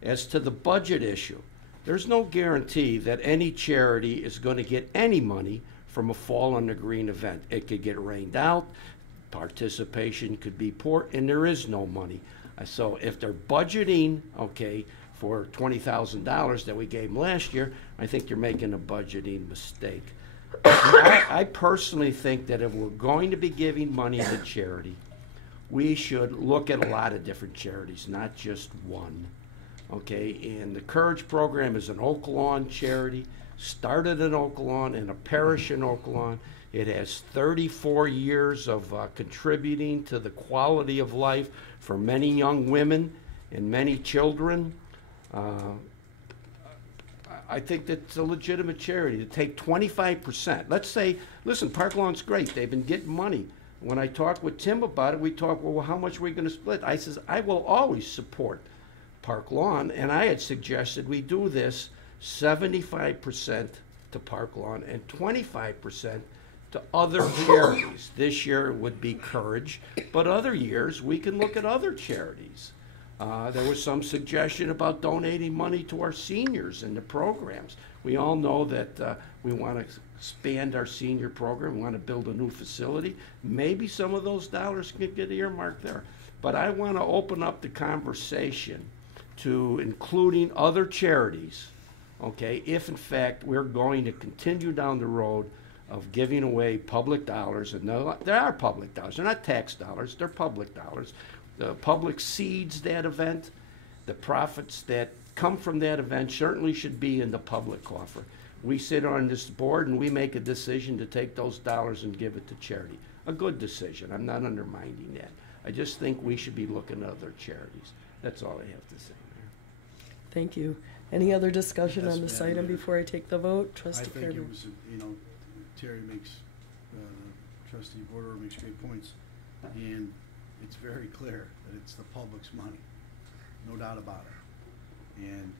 As to the budget issue, there's no guarantee that any charity is going to get any money from a Fall on the Green event. It could get rained out, participation could be poor, and there is no money. So if they're budgeting, okay, for $20,000 that we gave them last year, I think you're making a budgeting mistake. I personally think that if we're going to be giving money to charity, we should look at a lot of different charities, not just one. Okay, and the Courage program is an Oak Lawn charity, started in Oak Lawn, in a parish in Oak Lawn. It has 34 years of contributing to the quality of life for many young women and many children. I think that's a legitimate charity to take 25%. Let's say, listen, Park Lawn's great. They've been getting money. When I talked with Tim about it, we talked, well, how much are we going to split? I says, I will always support Park Lawn, and I had suggested we do this 75% to Park Lawn and 25% to other charities. This year it would be Courage, but other years we can look at other charities. There was some suggestion about donating money to our seniors and the programs. We all know that we want to expand our senior program. We want to build a new facility. Maybe some of those dollars can get earmarked there. But I want to open up the conversation to including other charities, okay, if in fact we're going to continue down the road of giving away public dollars, and there are public dollars. They're not tax dollars. They're public dollars. The public seeds that event. The profits that come from that event certainly should be in the public coffer. We sit on this board and we make a decision to take those dollars and give it to charity. A good decision. I'm not undermining that. I just think we should be looking at other charities. That's all I have to say, Mayor. Thank you. Any other discussion Yes, on this Madam item Mayor. before I take the vote? Trustee I think Kirby. it was, Terry makes, Trustee Borderer makes great points, and it's very clear that it's the public's money, no doubt about it. And,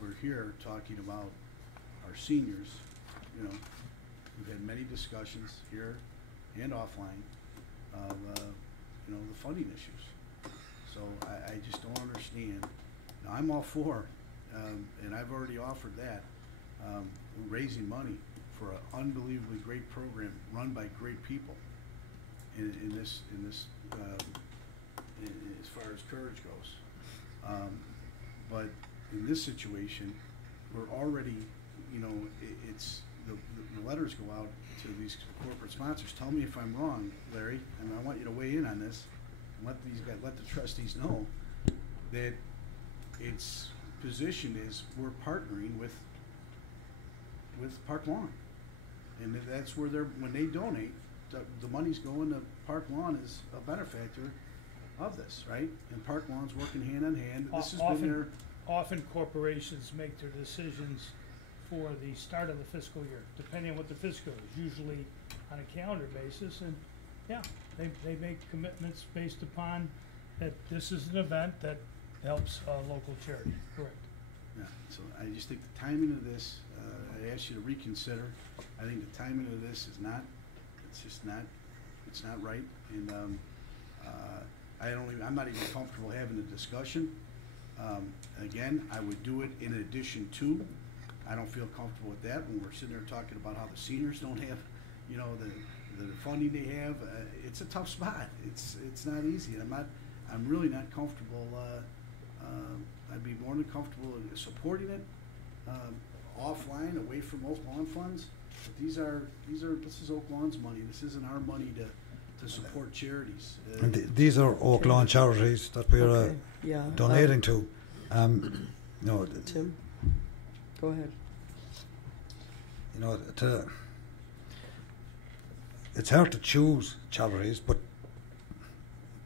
we're here talking about our seniors, we've had many discussions here and offline of, the funding issues. So I just don't understand. Now, I'm all for, and I've already offered that, raising money for an unbelievably great program run by great people in this as far as Courage goes. But in this situation, we're already, it's the letters go out to these corporate sponsors. Tell me if I'm wrong, Larry, and I want you to weigh in on this. And let the trustees know that its position is we're partnering with Park Lawn, and that's where when they donate, the money's going to Park Lawn as a benefactor of this, right? And Park Lawn's working hand in hand. This has been their. Often corporations make their decisions for the start of the fiscal year, depending on what the fiscal is, usually on a calendar basis, and yeah, they make commitments based upon that this is an event that helps a local charity, correct? Yeah, so I just think the timing of this, I ask you to reconsider. I think the timing of this is not, it's not right, and I'm not even comfortable having the discussion. Again, I would do it in addition to. I don't feel comfortable with that when we're sitting there talking about how the seniors don't have, the funding they have. It's a tough spot. It's not easy. I'm really not comfortable. I'd be more than comfortable in supporting it offline, away from Oak Lawn funds. But this is Oak Lawn's money. This isn't our money to support charities. And these are Oak Lawn charities that we're donating to. Tim, go ahead. It's hard to choose charities, but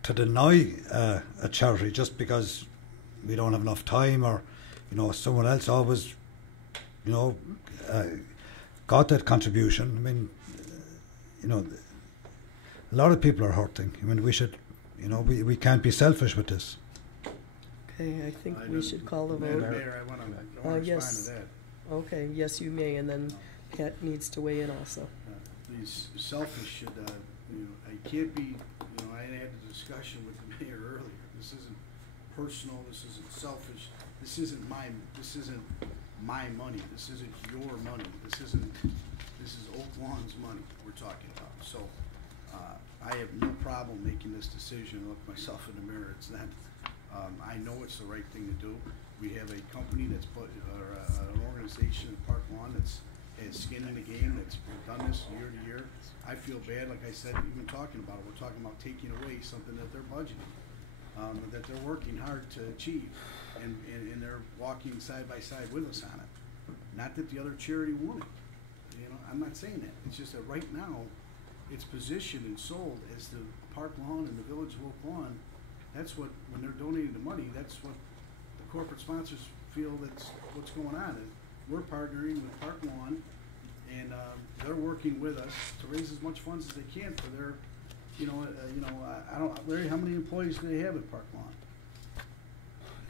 to deny a charity just because we don't have enough time, or someone else always got that contribution. I mean, a lot of people are hurting. I mean, we should, we can't be selfish with this. Okay, I think we should call the vote. Mayor, I want to yes. respond to that. Okay, yes, you may, and then Pat needs to weigh in also. These selfish should, I can't be, I had a discussion with the mayor earlier. This isn't personal. This isn't selfish. This isn't my money. This isn't your money. This is Oak Lawn's money we're talking about. So I have no problem making this decision. Look myself in the mirror. It's not I know it's the right thing to do. We have a company that's put, or an organization in Park Lawn that's has skin in the game, that's done this year to year. I feel bad, like I said, even talking about it, we're talking about taking away something that they're budgeting, that they're working hard to achieve, and they're walking side by side with us on it. Not that the other charity won't. You know, I'm not saying that. It's just that right now, it's positioned and sold as the Park Lawn and the Village of Oak Lawn. That's what, when they're donating the money, that's what the corporate sponsors feel that's what's going on. And we're partnering with Park Lawn, and they're working with us to raise as much funds as they can for their, I don't, Larry, how many employees do they have at Park Lawn?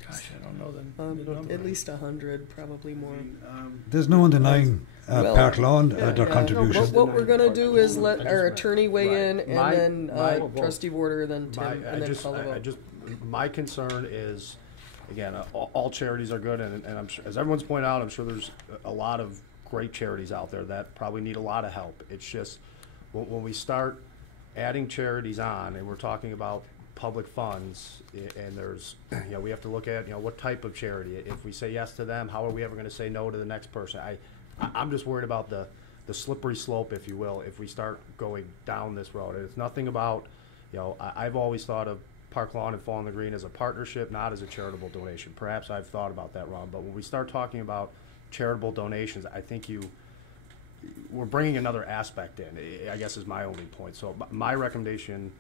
Gosh, I don't know the number. At least 100, probably more. There's no one denying Park Lawn their contribution. What we're going to do is let our attorney weigh in, and My- then my- Trustee Warder, then Tim, and then call the vote. My concern is, again, all charities are good, and I'm sure, as everyone's pointed out, I'm sure there's a lot of great charities out there that probably need a lot of help. It's just, when we start adding charities on, and we're talking about public funds, and there's, we have to look at, what type of charity. If we say yes to them, how are we ever going to say no to the next person? I'm just worried about the slippery slope, if you will, if we start going down this road. And it's nothing about, I've always thought of Park Lawn and Fall in the Green as a partnership, not as a charitable donation. Perhaps I've thought about that wrong, but when we start talking about charitable donations, I think we're bringing another aspect in, I guess is my only point. So my recommendation,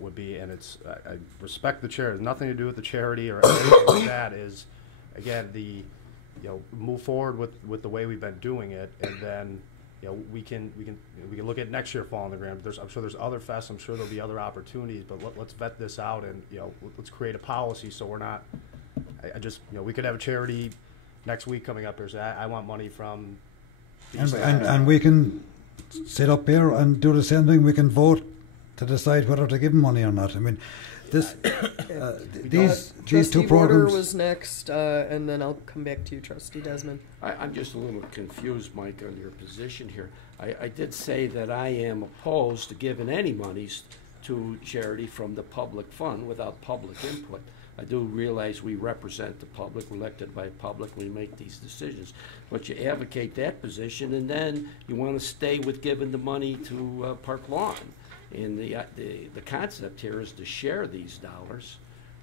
would be, and I respect the charity, it's nothing to do with the charity or anything like that, is, again, move forward with the way we've been doing it, and then, we can look at next year Fall in the Green. I'm sure there's other fests, I'm sure there'll be other opportunities, but let's vet this out, and, let's create a policy so we're not, we could have a charity next week coming up here say, I want money from these and we can sit up here and do the same thing. We can vote to decide whether to give them money or not. I mean, this these two programs. Was next, and then I'll come back to you, Trustee Desmond. I'm just a little confused, Mike, on your position here. I did say that I am opposed to giving any monies to charity from the public fund without public input. I do realize we represent the public, we're elected by the public, we make these decisions. But you advocate that position, and then you want to stay with giving the money to Park Lawn. And the concept here is to share these dollars,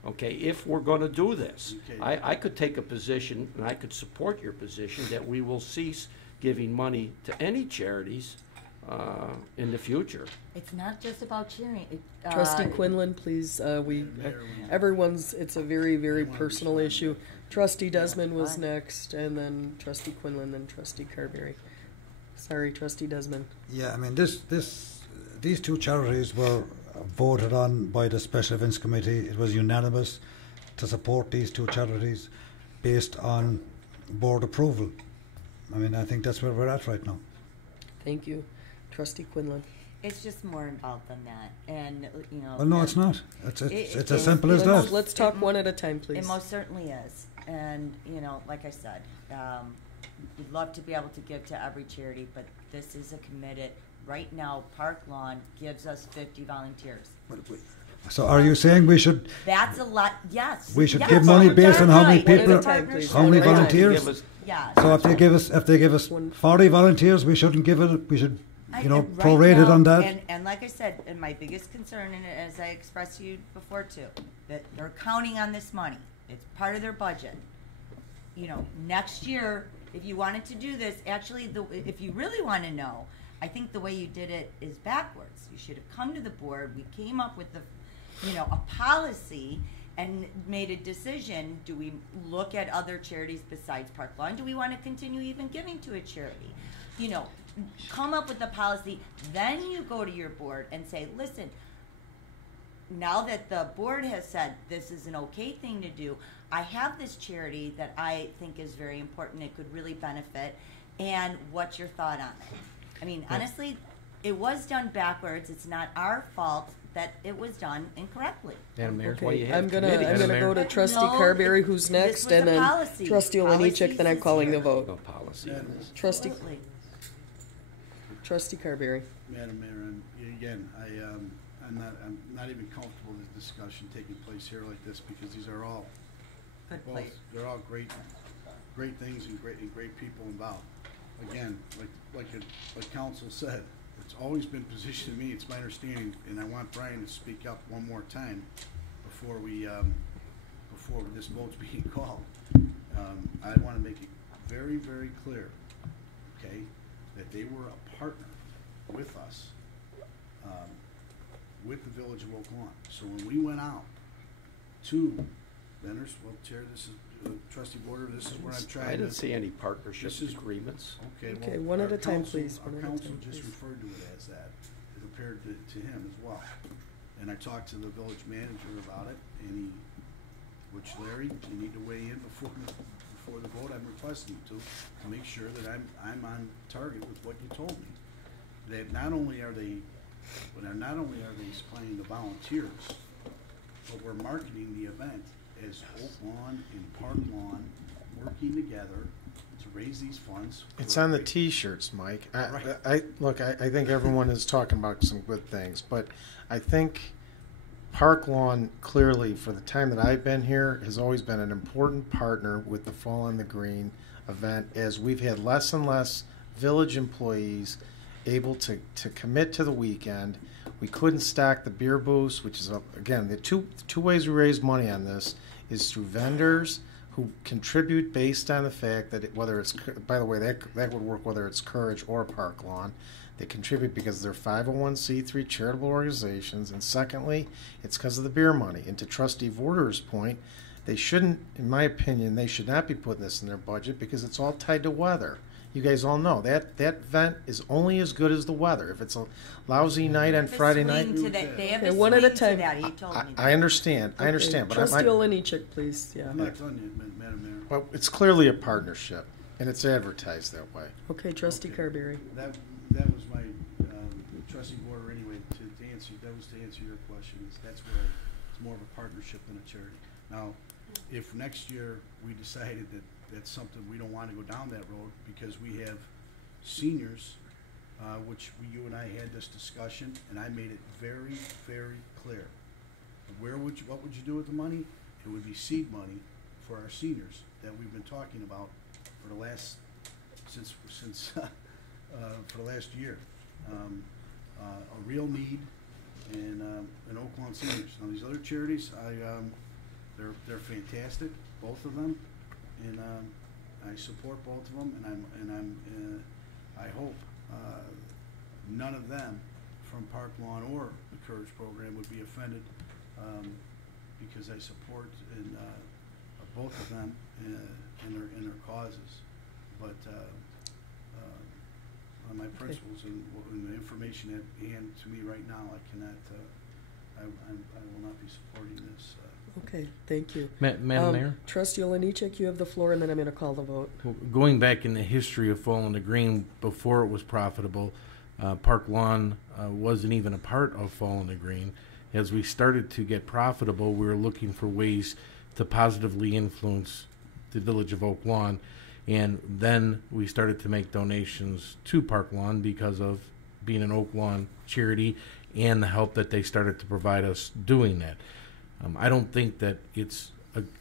okay, if we're going to do this. Okay. I could take a position, and I could support your position, that we will cease giving money to any charities in the future. It's not just about cheering. Trustee Quinlan, please. It's a very, very personal issue. Trustee Desmond was next, and then Trustee Quinlan, then Trustee Carberry. Sorry, Trustee Desmond. Yeah, I mean, these two charities were voted on by the Special Events Committee. It was unanimous to support these two charities based on board approval. I mean, I think that's where we're at right now. Thank you. Trustee Quinlan. It's just more involved than that, and Well, no, it's not. It's as simple as that. Let's talk one at a time, please. It most certainly is, and like I said, we'd love to be able to give to every charity, but this is a committed. Right now, Park Lawn gives us 50 volunteers. So, are you saying we should? That's a lot. Yes. We should give money based on how many people, how many volunteers. Yeah. So if they give us 40 volunteers, we shouldn't give it. We should, prorate it on that. And like I said, and my biggest concern, and as I expressed to you before too, that they're counting on this money. It's part of their budget. Next year, if you wanted to do this, actually, if you really want to know, I think the way you did it is backwards. You should have come to the board. We came up with a policy and made a decision. Do we look at other charities besides Park Lawn? Do we want to continue even giving to a charity? Come up with a policy. Then you go to your board and say, listen, now that the board has said this is an okay thing to do, I have this charity that I think is very important. It could really benefit. And what's your thought on it? I mean, honestly, it was done backwards. It's not our fault that it was done incorrectly. Madam Mayor, okay, I'm gonna go to Trustee Carberry, who's next, and then Trustee Olenichek. Then I'm calling the vote. No policy. Trustee Carberry. Madam Mayor, again, I'm not even comfortable with the discussion taking place here like this, because these are all, Good both, place. they're all great things and great people involved. Again, like council said, it's always been positioned to me, it's my understanding, and I want Brian to speak up one more time before this vote's being called. I want to make it very, very clear, okay, that they were a partner with us, with the Village of Oak Lawn. So when we went out to vendors, well, Chair, this is Trustee Border, this is where I'm trying to. I didn't see any partnership agreements. Okay, Okay, well, one at our a time, council- please. One Our at a council time, just please. referred to it as that. It appeared to him as well. And I talked to the village manager about it, and which Larry, you need to weigh in before the vote. I'm requesting you to make sure that I'm on target with what you told me. That not only are they supplying the volunteers, but we're marketing the event as Oak Lawn and Park Lawn working together to raise these funds. It's on the T-shirts, Mike. I think everyone is talking about some good things, but I think Park Lawn, clearly, for the time that I've been here, has always been an important partner with the Fall on the Green event, as we've had less and less village employees able to commit to the weekend. We couldn't stack the beer booths, which is, again, the two ways we raise money on this is through vendors who contribute based on the fact that whether it's, by the way, that would work whether it's Courage or Park Lawn. They contribute because they're 501c3 charitable organizations, and secondly, it's because of the beer money. And to Trustee Vorder's point, they shouldn't, in my opinion, they should not be putting this in their budget because it's all tied to weather. You guys all know that event is only as good as the weather. If it's a lousy night on Friday night, They have a one at a swing to time. that, he told me. I understand. I Okay, understand, but Trustee Olenichek, please. Yeah. I'm not done yet, Madam Mayor. well, it's clearly a partnership, and it's advertised that way. Okay, Trustee Carberry. That was my Trustee Border anyway. To answer your question. That's where it's more of a partnership than a charity. Now, if next year we decided that that's something we don't want to go down that road because we have seniors, which you and I had this discussion, and I made it very, very clear. What would you do with the money? It would be seed money for our seniors that we've been talking about for the last for the last year. A real need in Oak Lawn seniors. Now these other charities, they're fantastic, both of them, and I support both of them, and I hope none of them from Park Lawn or the Courage Program would be offended, because I support both of them in their causes, but on my principles and the information at hand to me right now, I cannot. I will not be supporting this. Okay, thank you. Madam Mayor? Trustee Olenichek, you have the floor, and then I'm going to call the vote. Going back in the history of Fall on the Green, before it was profitable, Park Lawn wasn't even a part of Fall on the Green. As we started to get profitable, we were looking for ways to positively influence the Village of Oak Lawn. And then we started to make donations to Park Lawn because of being an Oak Lawn charity and the help that they started to provide us doing that. I don't think that it's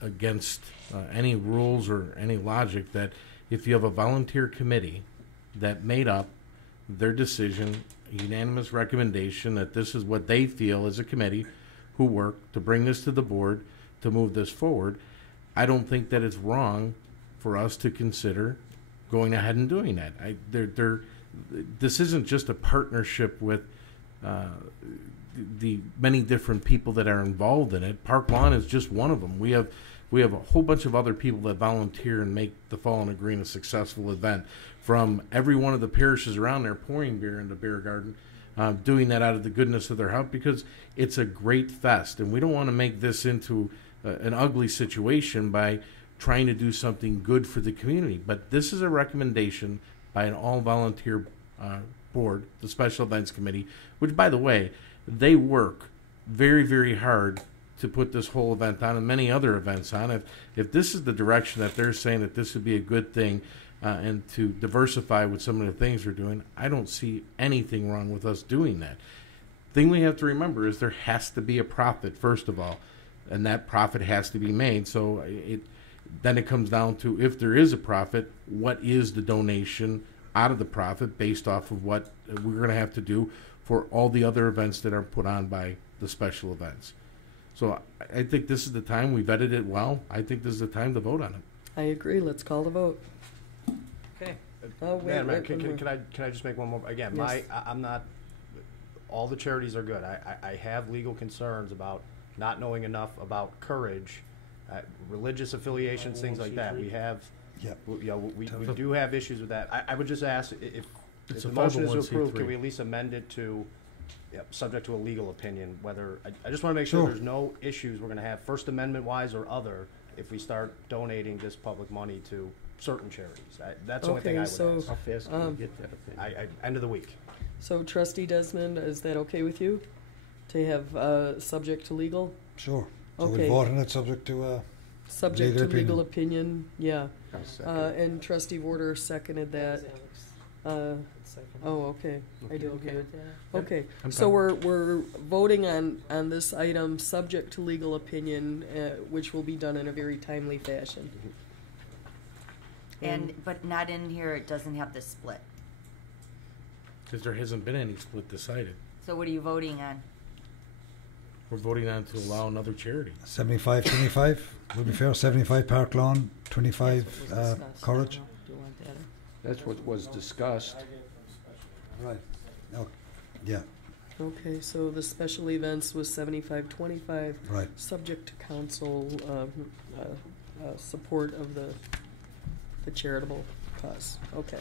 against any rules or any logic that if you have a volunteer committee that made up their decision, a unanimous recommendation that this is what they feel as a committee who work to bring this to the board to move this forward, I don't think that it's wrong for us to consider going ahead and doing that. This isn't just a partnership with the many different people that are involved in it. Park Lawn is just one of them. We have a whole bunch of other people that volunteer and make the Fall on the Green a successful event. From every one of the parishes around there pouring beer into Beer Garden, doing that out of the goodness of their heart because it's a great fest. And we don't want to make this into an ugly situation by trying to do something good for the community. But this is a recommendation by an all-volunteer board, the Special Events Committee, which, by the way, they work very, very hard to put this whole event on and many other events on. If this is the direction that they're saying that this would be a good thing and to diversify with some of the things we're doing, I don't see anything wrong with us doing that. thing we have to remember is there has to be a profit, first of all, and that profit has to be made. So then it comes down to, if there is a profit, what is the donation out of the profit based off of what we're going to have to do for all the other events that are put on by the special events. So I think this is the time. We vetted it well. I think this is the time to vote on it. I agree. Let's call the vote. Okay. Oh, wait, Madam Mayor, wait, can wait. I just make one more? Again, Yes. I'm not, all the charities are good. I have legal concerns about not knowing enough about courage, religious affiliations, things like that. We have, we do have issues with that. I would just ask, if It's the a motion is to 501c3. approve, can we at least amend it to, subject to a legal opinion, whether, I just want to make sure Sure. there's no issues we're going to have, First Amendment wise or other, if we start donating this public money to certain charities. That's the only thing I would so, ask. How fast can we get that opinion? End of the week. So Trustee Desmond, is that okay with you? To have subject to legal? Sure. So Okay. we'll vote on it subject to Subject legal to legal opinion, yeah. I'll second. And Trustee Warder seconded that. Oh, okay. I You didn't okay hear. with that? Okay, I'm so fine. we're voting on this item, subject to legal opinion, which will be done in a very timely fashion. But not in here, it doesn't have the split. Because there hasn't been any split decided. So what are you voting on? We're voting on to allow another charity. 75, 25. Would be fair. 75 Park Lawn, 25 That's what was discussed. Courage. Do you want that? That's what was discussed. Right. Oh, yeah. Okay, so the special events was 75-25. Right. Subject to council support of the charitable cause. Okay.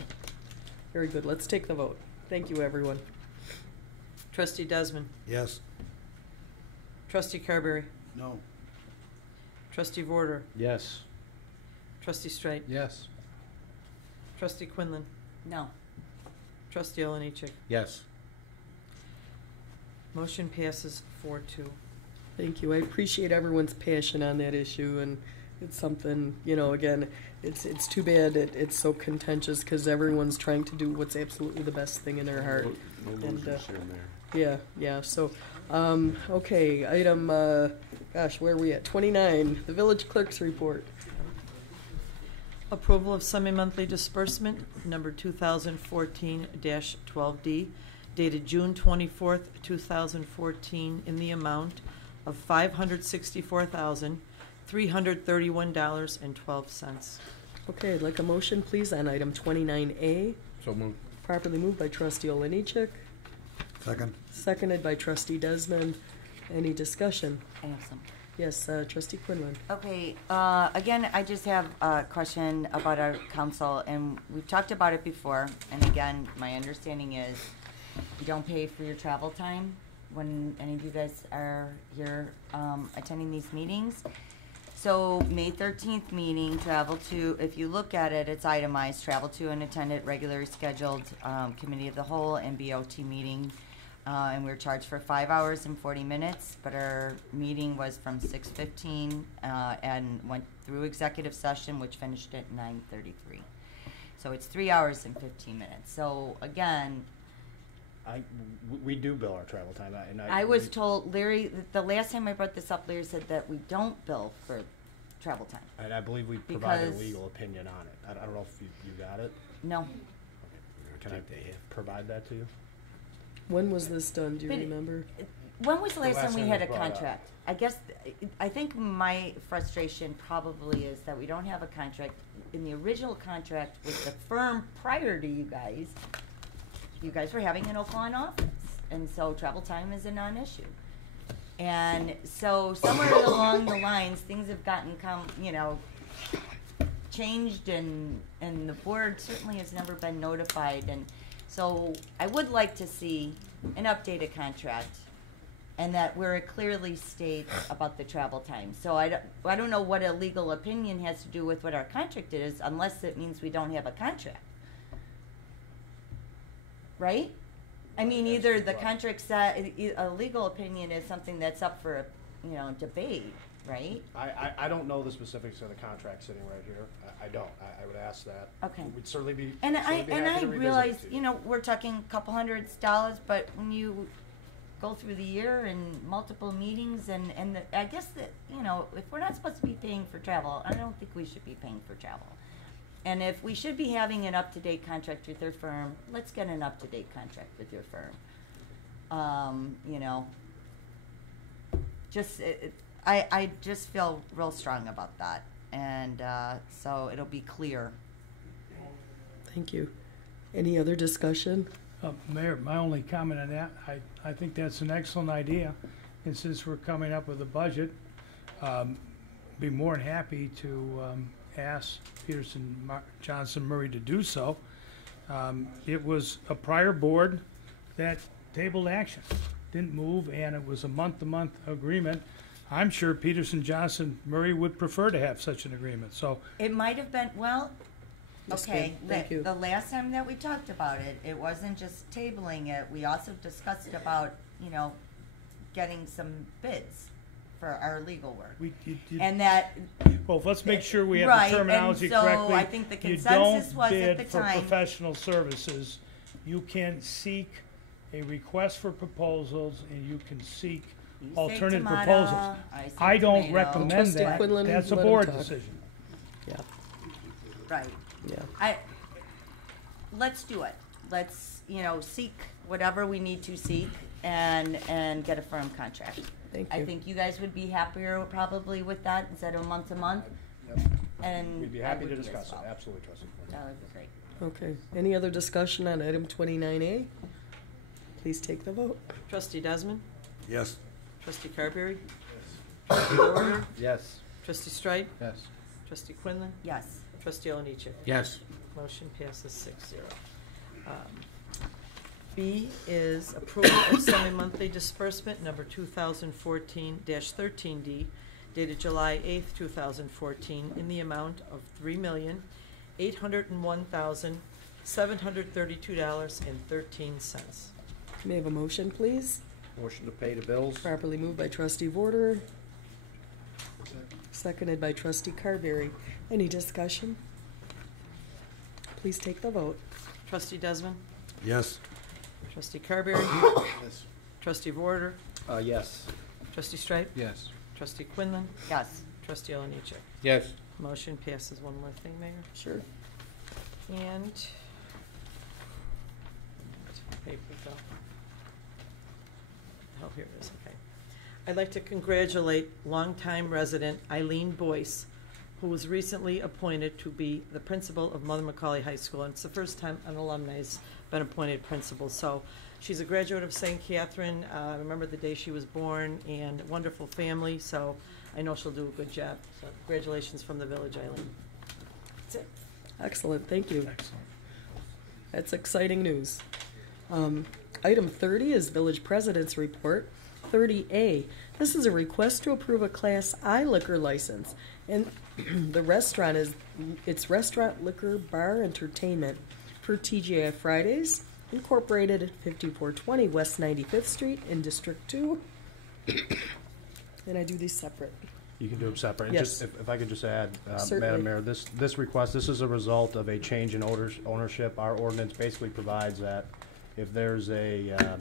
Very good. Let's take the vote. Thank you, everyone. Trustee Desmond. Yes. Trustee Carberry. No. Trustee Vorder. Yes. Trustee Straight. Yes. Trustee Quinlan. No. Trustee Oliniechek. Yes. Motion passes 4-2. Thank you. I appreciate everyone's passion on that issue, and it's something, again, it's too bad it's so contentious because everyone's trying to do what's absolutely the best thing in their heart. No And, losers in there. Yeah. So, okay, item, where are we at? 29, the village clerk's report. Approval of semi-monthly disbursement number 2014-12D dated June 24th, 2014 in the amount of $564,331.12. Okay, I'd like a motion, please, on item 29A. So moved. Properly moved by Trustee Oliniechek, Second. seconded by Trustee Desmond. Any discussion? I have some. Yes, Trustee Quinlan. Okay, again, I just have a question about our council, and we've talked about it before, and again, my understanding is you don't pay for your travel time when any of you guys are here attending these meetings. So, May 13th meeting, travel to, if you look at it, it's itemized, travel to and attend at regularly scheduled committee of the whole and BOT meeting. And we were charged for 5 hours and 40 minutes, but our meeting was from 6:15 and went through executive session, which finished at 9:33. So it's 3 hours and 15 minutes. So again, We do bill our travel time, I was told, Larry, the last time I brought this up, Larry said that we don't bill for travel time. And I believe we provided a Because- legal opinion on it. I don't know if you got it. No. Can I provide that to you? When was this done? Do you But- remember? When was the last time we had a it was brought up. contract? I guess, I think my frustration probably is that we don't have a contract. In the original contract with the firm prior to you guys were having an Oakland office, and so travel time is a non-issue. And so somewhere along the lines, things have changed, and the board certainly has never been notified, and so I would like to see an updated contract, and that where it clearly states about the travel time. So I don't know what a legal opinion has to do with what our contract is, unless it means we don't have a contract. Right? I mean, either the contract a legal opinion is something that's up for, debate, right? I don't know the specifics of the contract sitting right here. I don't. I would ask that. Okay. We'd certainly be. And certainly be happy I to revisit realize, it to you. we're talking a couple $100s, but when you go through the year and multiple meetings, and I guess that, you know, if we're not supposed to be paying for travel, I don't think we should be paying for travel. And if we should be having an up-to-date contract with your firm, let's get an up-to-date contract with your firm. You know, just, I just feel real strong about that. And so it'll be clear. Thank you. Any other discussion? Mayor, my only comment on that, I think that's an excellent idea. And since we're coming up with a budget, be more than happy to ask Peterson Johnson Murray to do so. It was a prior board that tabled action, didn't move, and it was a month-to-month agreement. I'm sure Peterson Johnson Murray would prefer to have such an agreement, so. It might have been, well, That's okay, good. Thank you. the last time that we talked about it, it wasn't just tabling it, we also discussed about, you know, getting some bids for our legal work. And that. Well, let's make sure we have Right, the terminology and so correctly. I think the consensus was at the You don't bid for time. professional services. You can seek a request for proposals, and you can seek You say alternative tomato, proposals. I say I don't tomato. recommend Trustee that. Quinlan, That's a let him board talk. decision. Yeah. Right. Yeah. Let's do it. Let's, you know, seek whatever we need to seek and get a firm contract. Thank I you. think you guys would be happier probably with that instead of month to month. And We'd be I happy would to be as discuss it, well. absolutely, Trustee Quinn. That would be great. Okay. Any other discussion on item 29A? Please take the vote. Trustee Desmond? Yes. Trustee Carberry? Trustee Warner? Yes. Trustee Strike? Yes. Trustee Quinlan? Yes. Trustee Oliniechek? Yes. Motion passes 6-0. B is approval of semi-monthly disbursement number 2014-13D dated July 8th, 2014 in the amount of $3,801,732.13. May I have a motion, please? Motion to pay the bills? Properly moved by Trustee Vorder, seconded by Trustee Carberry. Any discussion? Please take the vote. Trustee Desmond? Yes. Trustee Carberry? Yes. Trustee Vorder? Yes. Trustee Stripe? Yes. Trustee Quinlan? Yes. Trustee Oliniechek? Yes. Motion passes. One more thing, Mayor. Sure. And paper go. Oh, here it is, okay. I'd like to congratulate longtime resident Eileen Boyce, who was recently appointed to be the principal of Mother McCauley High School, and it's the first time an alumni has been appointed principal. So she's a graduate of St. Catherine. I remember the day she was born, and wonderful family, so I know she'll do a good job. So congratulations from the village, Eileen. That's it. Excellent, thank you. Excellent. That's exciting news. Item 30 is Village President's Report. 30A, this is a request to approve a Class I liquor license. And the restaurant it's Restaurant Liquor Bar Entertainment for TGI Fridays, incorporated at 5420 West 95th Street in District 2. And I do these separate. You can do them separate. And Yes. just, if I could just add, Certainly. Madam Mayor, this request, this is a result of a change in ownership. Our ordinance basically provides that if there's a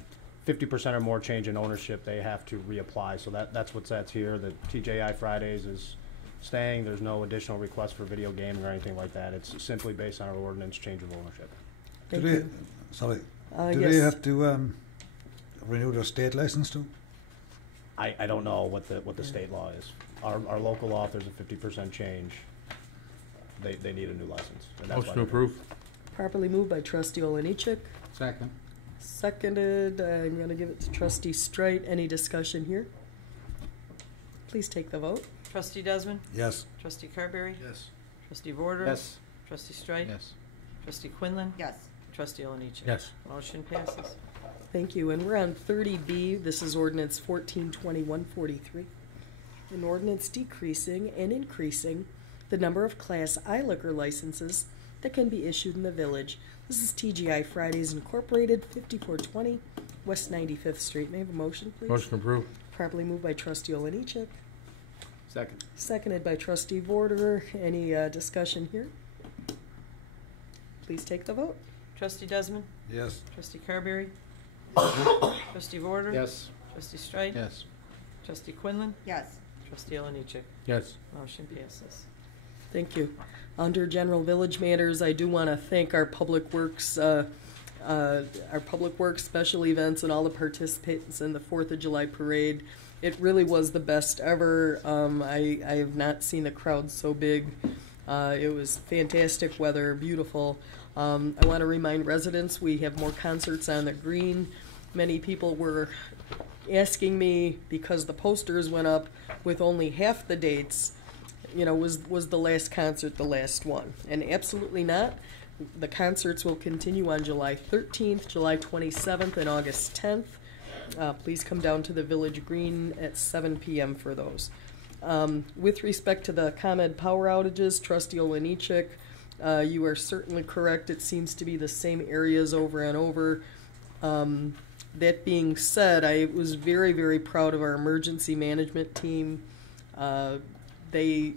50% or more change in ownership, they have to reapply. So that's what's at here. The TJI Fridays is staying. There's no additional request for video gaming or anything like that. It's simply based on our ordinance change of ownership. Thank do you. they, sorry, Uh, do yes. they have to renew their state license too? I don't know what the state law is. Our local law, if there's a 50% change, they need a new license. And that's Motion why to they're- approve? Properly moved by Trustee Oliniechek, Second. seconded, I'm going to give it to Trustee Strite. Any discussion here? Please take the vote. Trustee Desmond? Yes. Trustee Carberry? Yes. Trustee Vorder? Yes. Trustee Strike? Yes. Trustee Quinlan? Yes. Trustee Oliniechek? Yes. Motion passes. Thank you. And we're on 30B. This is ordinance 142143. An ordinance decreasing and increasing the number of Class I liquor licenses that can be issued in the village. This is TGI Fridays Incorporated, 5420 West 95th Street. May I have a motion, please? Motion to approve? Properly moved by Trustee Oliniechek, Second. seconded by Trustee Vorder. Any discussion here? Please take the vote. Trustee Desmond? Yes. Trustee Carberry? Trustee Vorder? Yes. Trustee Strike? Yes. Trustee Quinlan? Yes. Trustee Oliniechek? Yes. Motion passes. Thank you. Under general village matters, I do want to thank our public works special events and all the participants in the 4th of July parade. It really was the best ever. I have not seen the crowd so big. It was fantastic weather, beautiful. I want to remind residents we have more concerts on the green. Many people were asking me, because the posters went up with only half the dates, was the last concert the last one? And absolutely not. The concerts will continue on July 13th, July 27th, and August 10th. Please come down to the Village Green at 7 p.m. for those. With respect to the ComEd power outages, Trustee Oliniechek, you are certainly correct. It seems to be the same areas over and over. That being said, I was very, very proud of our emergency management team. They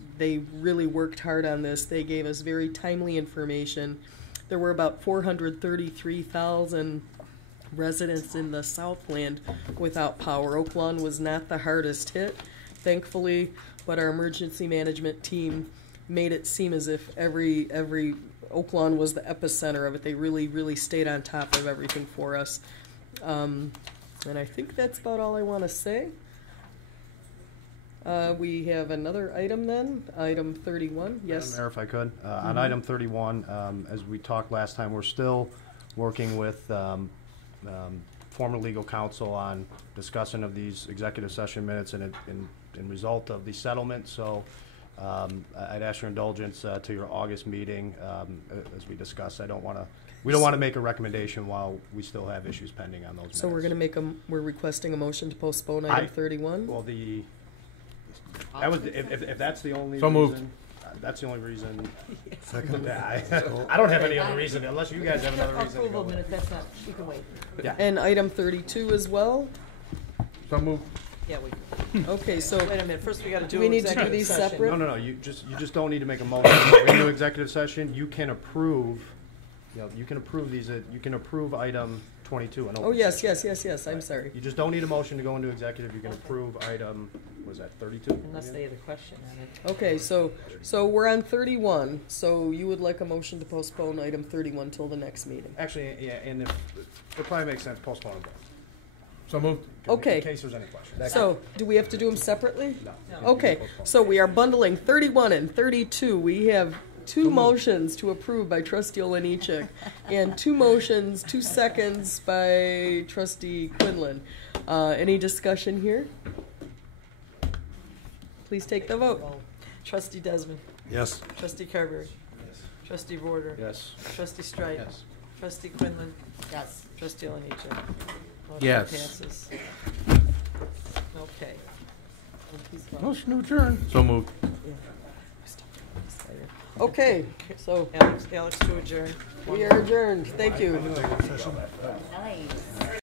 really worked hard on this. They gave us very timely information. There were about 433,000 residents in the Southland without power. Oak Lawn was not the hardest hit, thankfully, but our emergency management team made it seem as if every Oak Lawn was the epicenter of it. They really, really stayed on top of everything for us. And I think that's about all I want to say. We have another item then, item 31. Yes. Mayor, if I could, on item 31, as we talked last time, we're still working with former legal counsel on discussion of these executive session minutes and in result of the settlement. So I'd ask your indulgence to your August meeting as we discussed. We don't want to make a recommendation while we still have issues pending on those minutes. So we're requesting a motion to postpone item 31? Well, if that's the only So reason. moved. That's the only reason. Second. I don't have any other reason unless you guys have another reason. to Approval go with. minutes, that's not, we can wait. Yeah. And item 32 as well? So moved. Yeah, we Okay, so wait a minute, first we gotta do do we need to do executive these session. separate? No, you just don't need to make a motion. We're into executive session. You can approve. You can approve these. You can approve item 22. And Oh, yes, I'm sorry. You just don't need a motion to go into executive. You can approve item. Was that 32? Unless they had a question on it. Okay, so we're on 31, so you would like a motion to postpone item 31 till the next meeting? Actually, yeah, and it probably makes sense postpone them both. So moved. Okay. In case there's any questions. So, do we have to do them separately? No. Okay, so we are bundling 31 and 32. We have two motions to approve by Trustee Oliniechek and two motions, 2 seconds by Trustee Quinlan. Any discussion here? Please take the vote. Trustee Desmond. Yes. Trustee Carberry. Yes. Trustee Vorder. Yes. Trustee Strike. Yes. Trustee Quinlan. Yes. Trustee Oliniechek. Motion Yes. passes. Okay. Motion to adjourn. So moved. Okay, so Alex to adjourn. we are adjourned. Thank you. Nice.